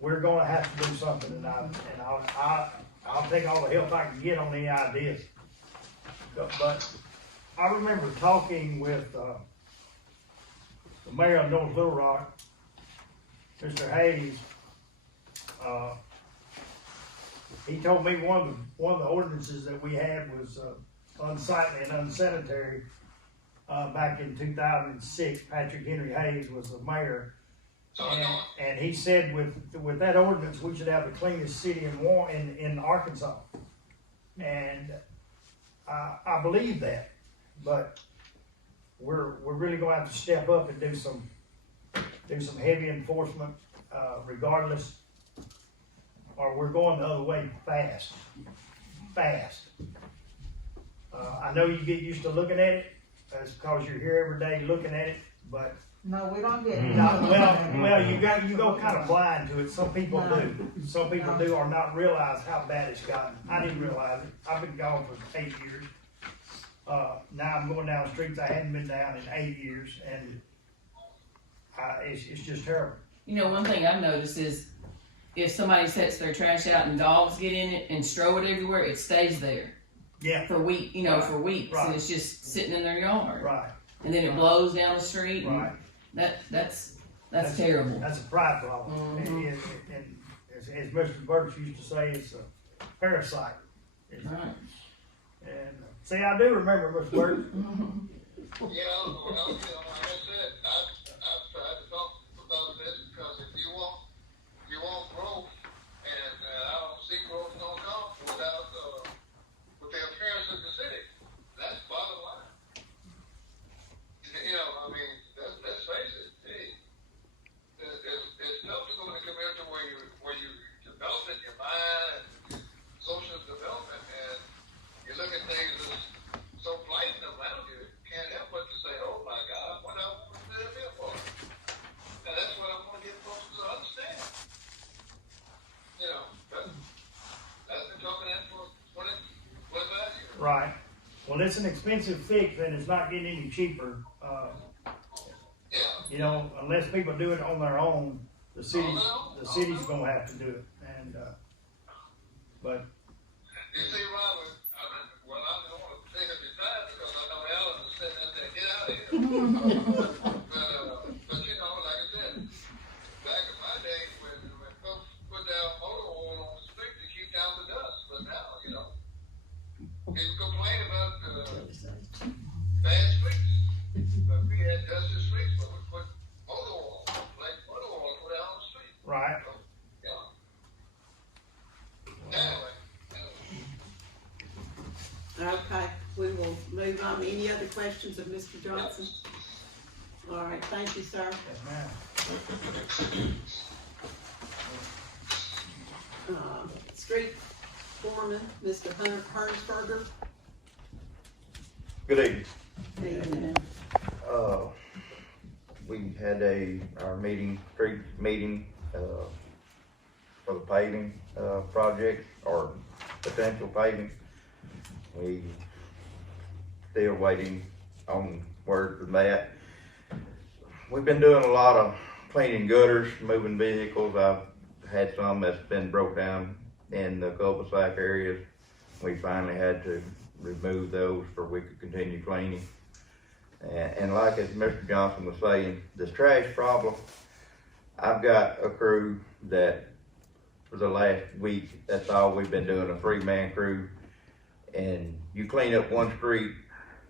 We're gonna have to do something, and I'll take all the help I can get on any ideas. But I remember talking with, the mayor of North Little Rock, Mr. Hayes. He told me one of the ordinances that we had was, unsightly and unsanitary. Back in 2006, Patrick Henry Hayes was the mayor. And he said with that ordinance, we should have the cleanest city in Arkansas. And I believe that, but we're really going to have to step up and do some heavy enforcement, regardless, or we're going the other way fast. I know you get used to looking at it, that's because you're here every day looking at it, but No, we don't get. well, you go kind of blind to it. Some people do. Some people do or not realize how bad it's gotten. I didn't realize it. I've been gone for 8 years. Now I'm going down streets I hadn't been down in 8 years, and it's just terrible. You know, one thing I've noticed is if somebody sets their trash out and dogs get in it and throw it everywhere, it stays there. Yeah. For weeks, for weeks, Right. and it's just sitting in their yard. Right. And then it blows down the street. And Right. That's terrible. That's a pride problem. Mhm. And as Mr. Burks used to say, it's a parasite. Right. And see, I do remember Mr. Burks. Yeah, well, like I said, I've tried to talk about this, because if you want growth, and I don't see growth gonna come without, with the appearance of the city. That's bottom line. Let's face it, hey, it's tough to go to a community where you developing your mind and social development, and you look at things as so blatant around you, can't help but to say, oh my God, what I want to live here for? And that's what I want to get folks to understand. But I've been talking that for 25 years. Right. Well, it's an expensive fix, and it's not getting any cheaper. Unless people do it on their own, the city's gonna have to do it. And but you see, Robert, I don't want to take up your time, because I know Alan is sitting there saying, get out of here. But like I said, back in my day, when folks put down motor oil on the street to keep down the dust, but now, people complain about bad streets, but we had dusty streets, but we put motor oil, motor oil put out on the street. right. Anyway. Okay, we will move on. Any other questions of Mr. Johnson? All right, thank you, sir. Yes, ma'am. Street foreman, Mr. Hunter Hernsberger. Good evening. Evening. We had our street meeting, for the paving, project, or potential paving. We still waiting on word from that. We've been doing a lot of cleaning gutters, moving vehicles. I've had some that's been broke down in the cul-de-sac areas. We finally had to remove those so we could continue cleaning. And like as Mr. Johnson was saying, this trash problem, I've got a crew that for the last week, that's all we've been doing, a 3-man crew. And you clean up one street,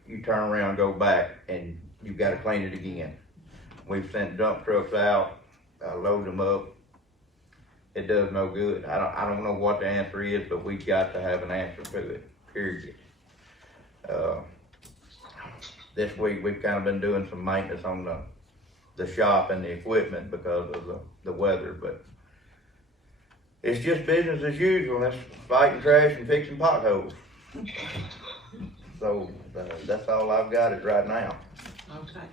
you turn around, go back, and you've got to clean it again. We've sent dump trucks out, load them up. It does no good. I don't know what the answer is, but we've got to have an answer to it, period. This week we've kind of been doing some maintenance on the shop and the equipment because of the weather, but it's just business as usual. That's fighting trash and fixing potholes. So that's all I've got it right now. Okay.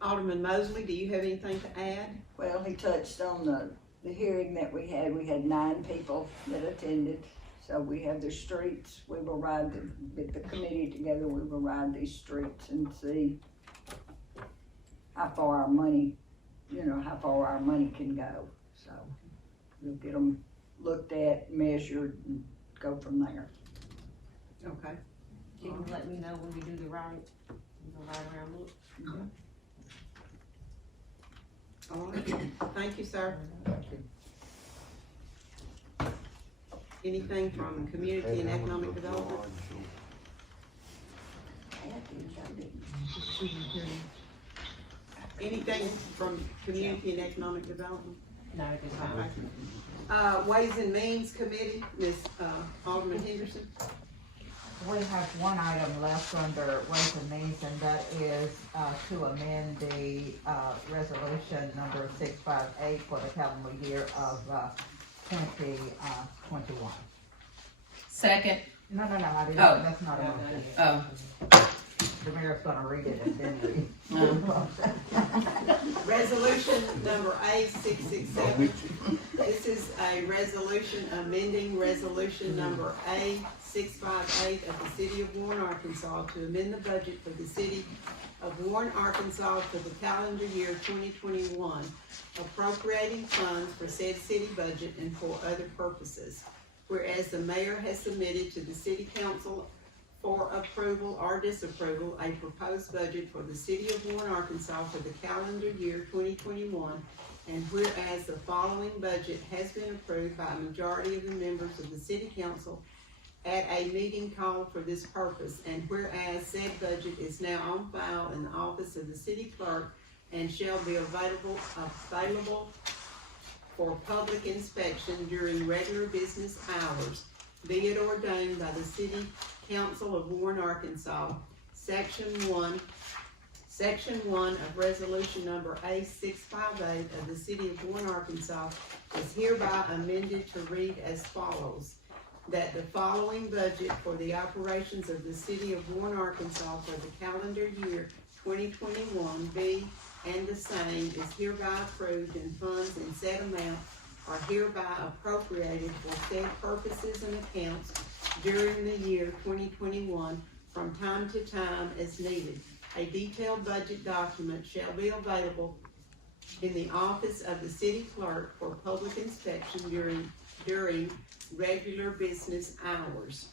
Alderman Mosley, do you have anything to add? Well, he touched on the hearing that we had. We had 9 people that attended. So we have the streets. We will ride with the committee together. We will ride these streets and see how far our money, how far our money can go. So we'll get them looked at, measured, and go from there. Okay. Can you let me know when we do the ride? We go ride around, look. Mm-hmm. All right. Thank you, sir. Anything from Community and Economic Development? Anything from Community and Economic Development? No, I just Okay. Ways and Means Committee, Ms. Alderman Henderson. We have one item left under Ways and Means, and that is to amend the resolution number 658 for the calendar year of 2021. Second. No, I didn't. Oh. That's not a motion. Oh. The mayor's gonna read it and then read. Resolution number A667. This is a resolution amending resolution number A658 of the City of Warren, Arkansas to amend the budget for the City of Warren, Arkansas for the calendar year 2021, appropriating funds for said city budget and for other purposes. Whereas the mayor has submitted to the City Council for approval or disapproval a proposed budget for the City of Warren, Arkansas for the calendar year 2021, and whereas the following budget has been approved by a majority of the members of the City Council at a meeting called for this purpose, and whereas said budget is now on file in the office of the City Clerk and shall be available for public inspection during regular business hours, be it ordained by the City Council of Warren, Arkansas, Section 1 of Resolution number A658 of the City of Warren, Arkansas is hereby amended to read as follows: that the following budget for the operations of the City of Warren, Arkansas for the calendar year 2021 be and the same is hereby approved, and funds in said amount are hereby appropriated for said purposes and accounts during the year 2021 from time to time as needed. A detailed budget document shall be available in the office of the City Clerk for public inspection during regular business hours.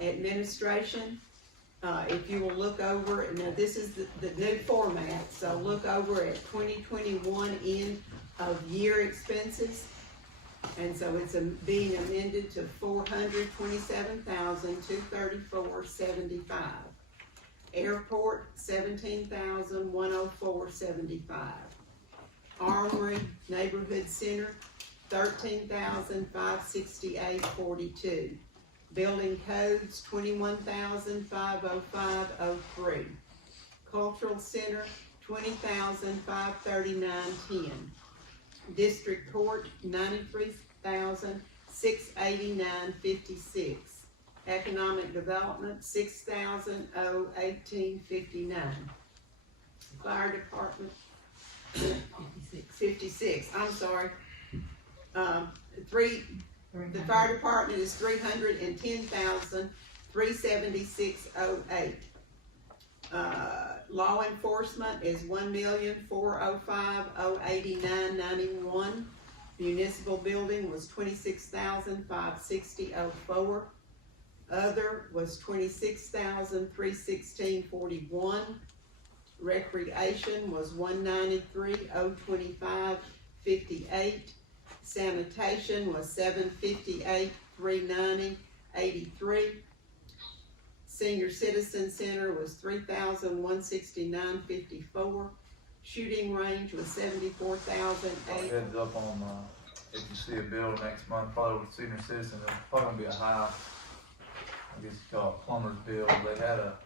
Administration, if you will look over, now this is the new format, so look over at 2021 end of year expenses. And so it's being amended to $427,234.75. Airport, $17,104.75. Armory Neighborhood Center, $13,568.42. Building codes, $21,505.03. Cultural Center, $20,539.10. District Court, $93,689.56. Economic Development, $6,018.59. Fire Department, 56. I'm sorry. The fire department is $310,376.08. Law enforcement is $1,405,089.91. Municipal building was $26,560.04. Other was $26,316.41. Recreation was $193,025.58. Sanitation was $758,390.83. Senior Citizen Center was $3,169.54. Shooting range was $74,008. Heads up on, if you see a bill next month, probably with senior citizens, it's probably gonna be a high, I guess you call it plumber's bill. They had a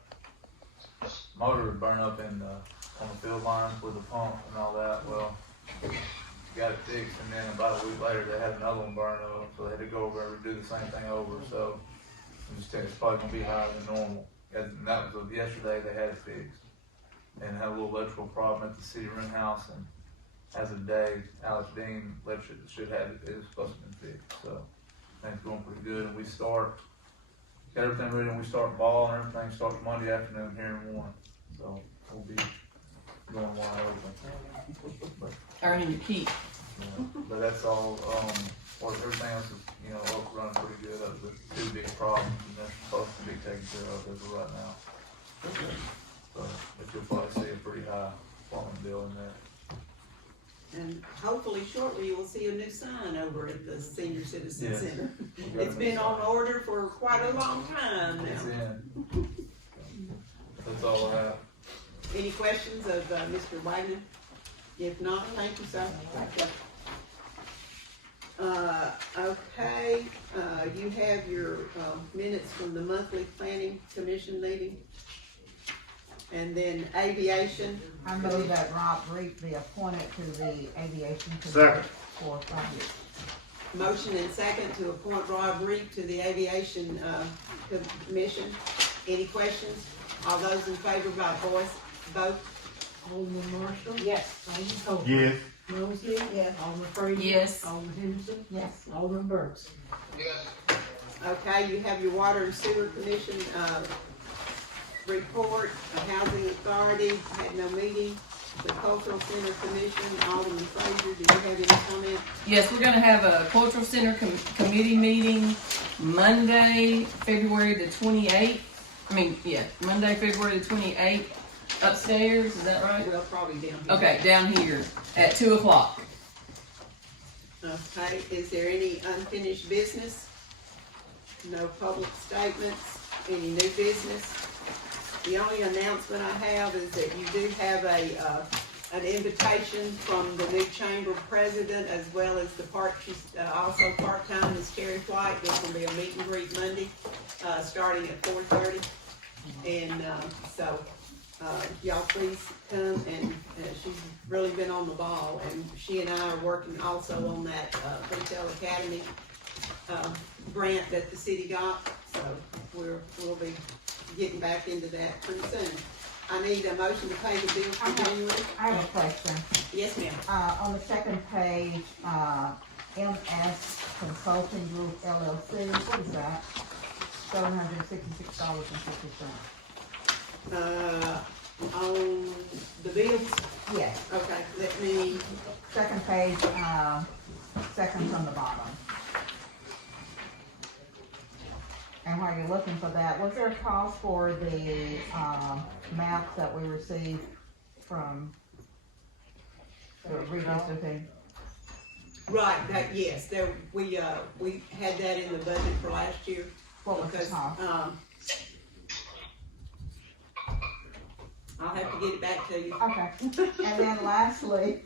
motor burn up on the field lines with the pump and all that. Well, got it fixed, and then about a week later, they had another one burn up, so they had to go over and do the same thing over. So I'm just telling you, it's probably gonna be higher than normal. And that was yesterday. They had it fixed, and had a little electrical problem at the city room house. And as of today, Alex Dean electric should have it. It's supposed to have been fixed. So things going pretty good, and we got everything ready, and we start ball, and everything starts Monday afternoon here in Warren. So we'll be going wide open. Earning your keep. Yeah, but that's all, everything else is, running pretty good. That was the two big problems, and that's supposed to be taken care of as of right now. So, but you'll probably see a pretty high plumbing bill in there. And hopefully shortly you will see a new sign over at the Senior Citizen Yes. Center. It's been on order for quite a long time It's now. in. That's all I have. Any questions of Mr. Wagner? If not, thank you, sir. Okay, you have your minutes from the monthly planning commission meeting. And then aviation. I move that Rob Reed be appointed to the aviation committee Second. for 5 years. Motion and second to appoint Rob Reed to the aviation commission. Any questions? All those in favor by voice vote? Alderman Marshall? Yes. Alderman Cole? Yes. Mosley? Yes. Alderman Fraser? Yes. Alderman Henderson? Yes. Alderman Burks? Yes. Okay, you have your water and sewer commission, report. The housing authority had no meeting. The cultural center commission, Alderman Fraser, do you have any comment? Yes, we're gonna have a cultural center committee meeting Monday, February the 28th. Monday, February the 28th, upstairs, is that right? Well, probably down here. Okay, down here at 2 o'clock. Okay, is there any unfinished business? No public statements, any new business? The only announcement I have is that you do have an invitation from the new chamber president, as well as the also part-time is Terry White. There's gonna be a meet and greet Monday, starting at 4:30. And, y'all please come, and she's really been on the ball, and she and I are working also on that, Retail Academy, grant that the city got, so we'll be getting back into that pretty soon. I need a motion to pay the bills for January. I have a question. Yes, ma'am. On the second page, MS Consulting Group LLC, what is that? $766.50. On the bills, Yes, okay, let me, second page, second from the bottom. And while you're looking for that, was there a cost for the, maps that we received from the redistricting? right, yes, we had that in the budget for last year. What was the Because, cost? I'll have to get it back to you. Okay, and then lastly,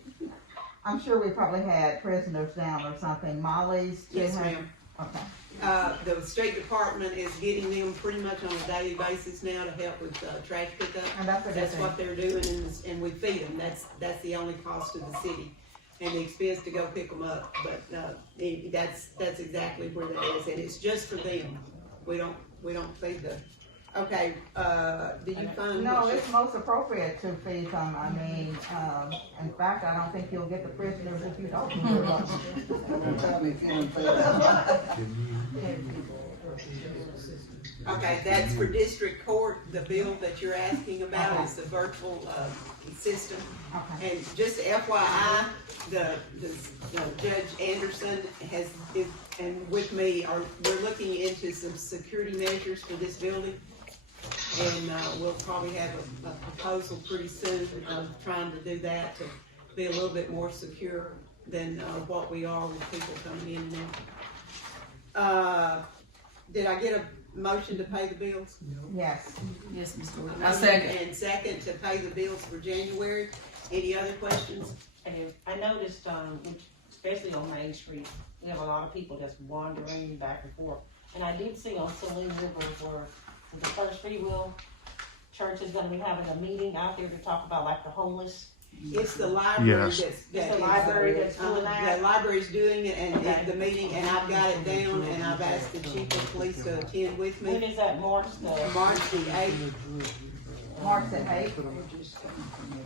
I'm sure we probably had prisoners down or something, Molly's. Yes, ma'am. Okay, The state department is getting them pretty much on a daily basis now to help with trash pickup. and that's a good That's thing. what they're doing, and we feed them. That's the only cost to the city, and the expense to go pick them up. But that's exactly where that is, and it's just for them. We don't feed the Okay, did you find? No, what you- it's most appropriate to feed them. I mean, in fact, I don't think you'll get the prisoners if you don't. Okay, that's for district court. The bill that you're asking about is the virtual, system. Okay. And just FYI, the Judge Anderson and with me we're looking into some security measures for this building. And, we'll probably have a proposal pretty soon of trying to do that to be a little bit more secure than, what we are with people coming in and out. Did I get a motion to pay the bills? Yes. Yes, Ms. Gordon. I second. And second to pay the bills for January. Any other questions? And I noticed, especially on Main Street, we have a lot of people just wandering back and forth. And I did see on Saline River where the First Free Will Church is gonna be having a meeting out there to talk about like the homeless. It's the library Yes. that's The library that's doing that? The library's doing it and Okay. the meeting, and I've got it down, and I've asked the chief of police to attend with When me. is that, March the? March the 8th. March the 8th.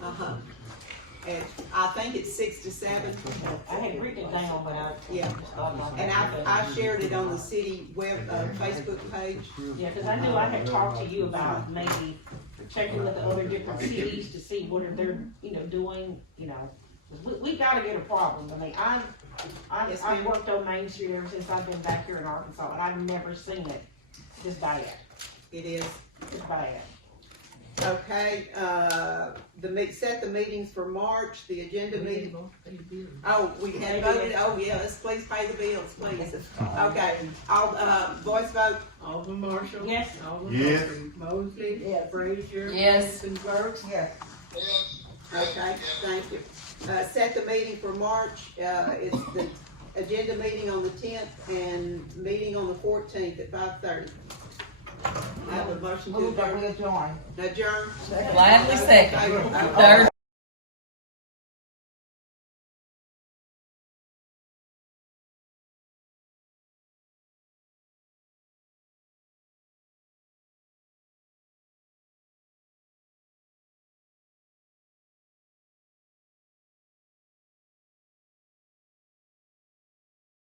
Uh-huh. And I think it's 6 to 7. I had written it down, but I. Yeah. just thought about And it. I shared it on the city web, Facebook page. Yeah, cause I knew I had talked to you about maybe checking with the other different cities to see what they're, doing, 'cause we gotta get a problem. I mean, Yes, I've ma'am. worked on Main Street ever since I've been back here in Arkansas, and I've never seen it this bad, It is. this bad. Okay, set the meetings for March, the agenda meeting. Oh, we had voted, oh, yeah, let's please pay the bills, please. Okay, I'll, voice vote. Alderman Marshall. Yes. Alderman Yes. Mosley. Yes. Frazier. Yes. And Burks. Yes. Yes. Okay, thank you. Set the meeting for March, it's the agenda meeting on the 10th and meeting on the 14th at 5:30. I have a motion to Move that adjourn. we adjourn. Adjourn. Gladly second. Okay. Third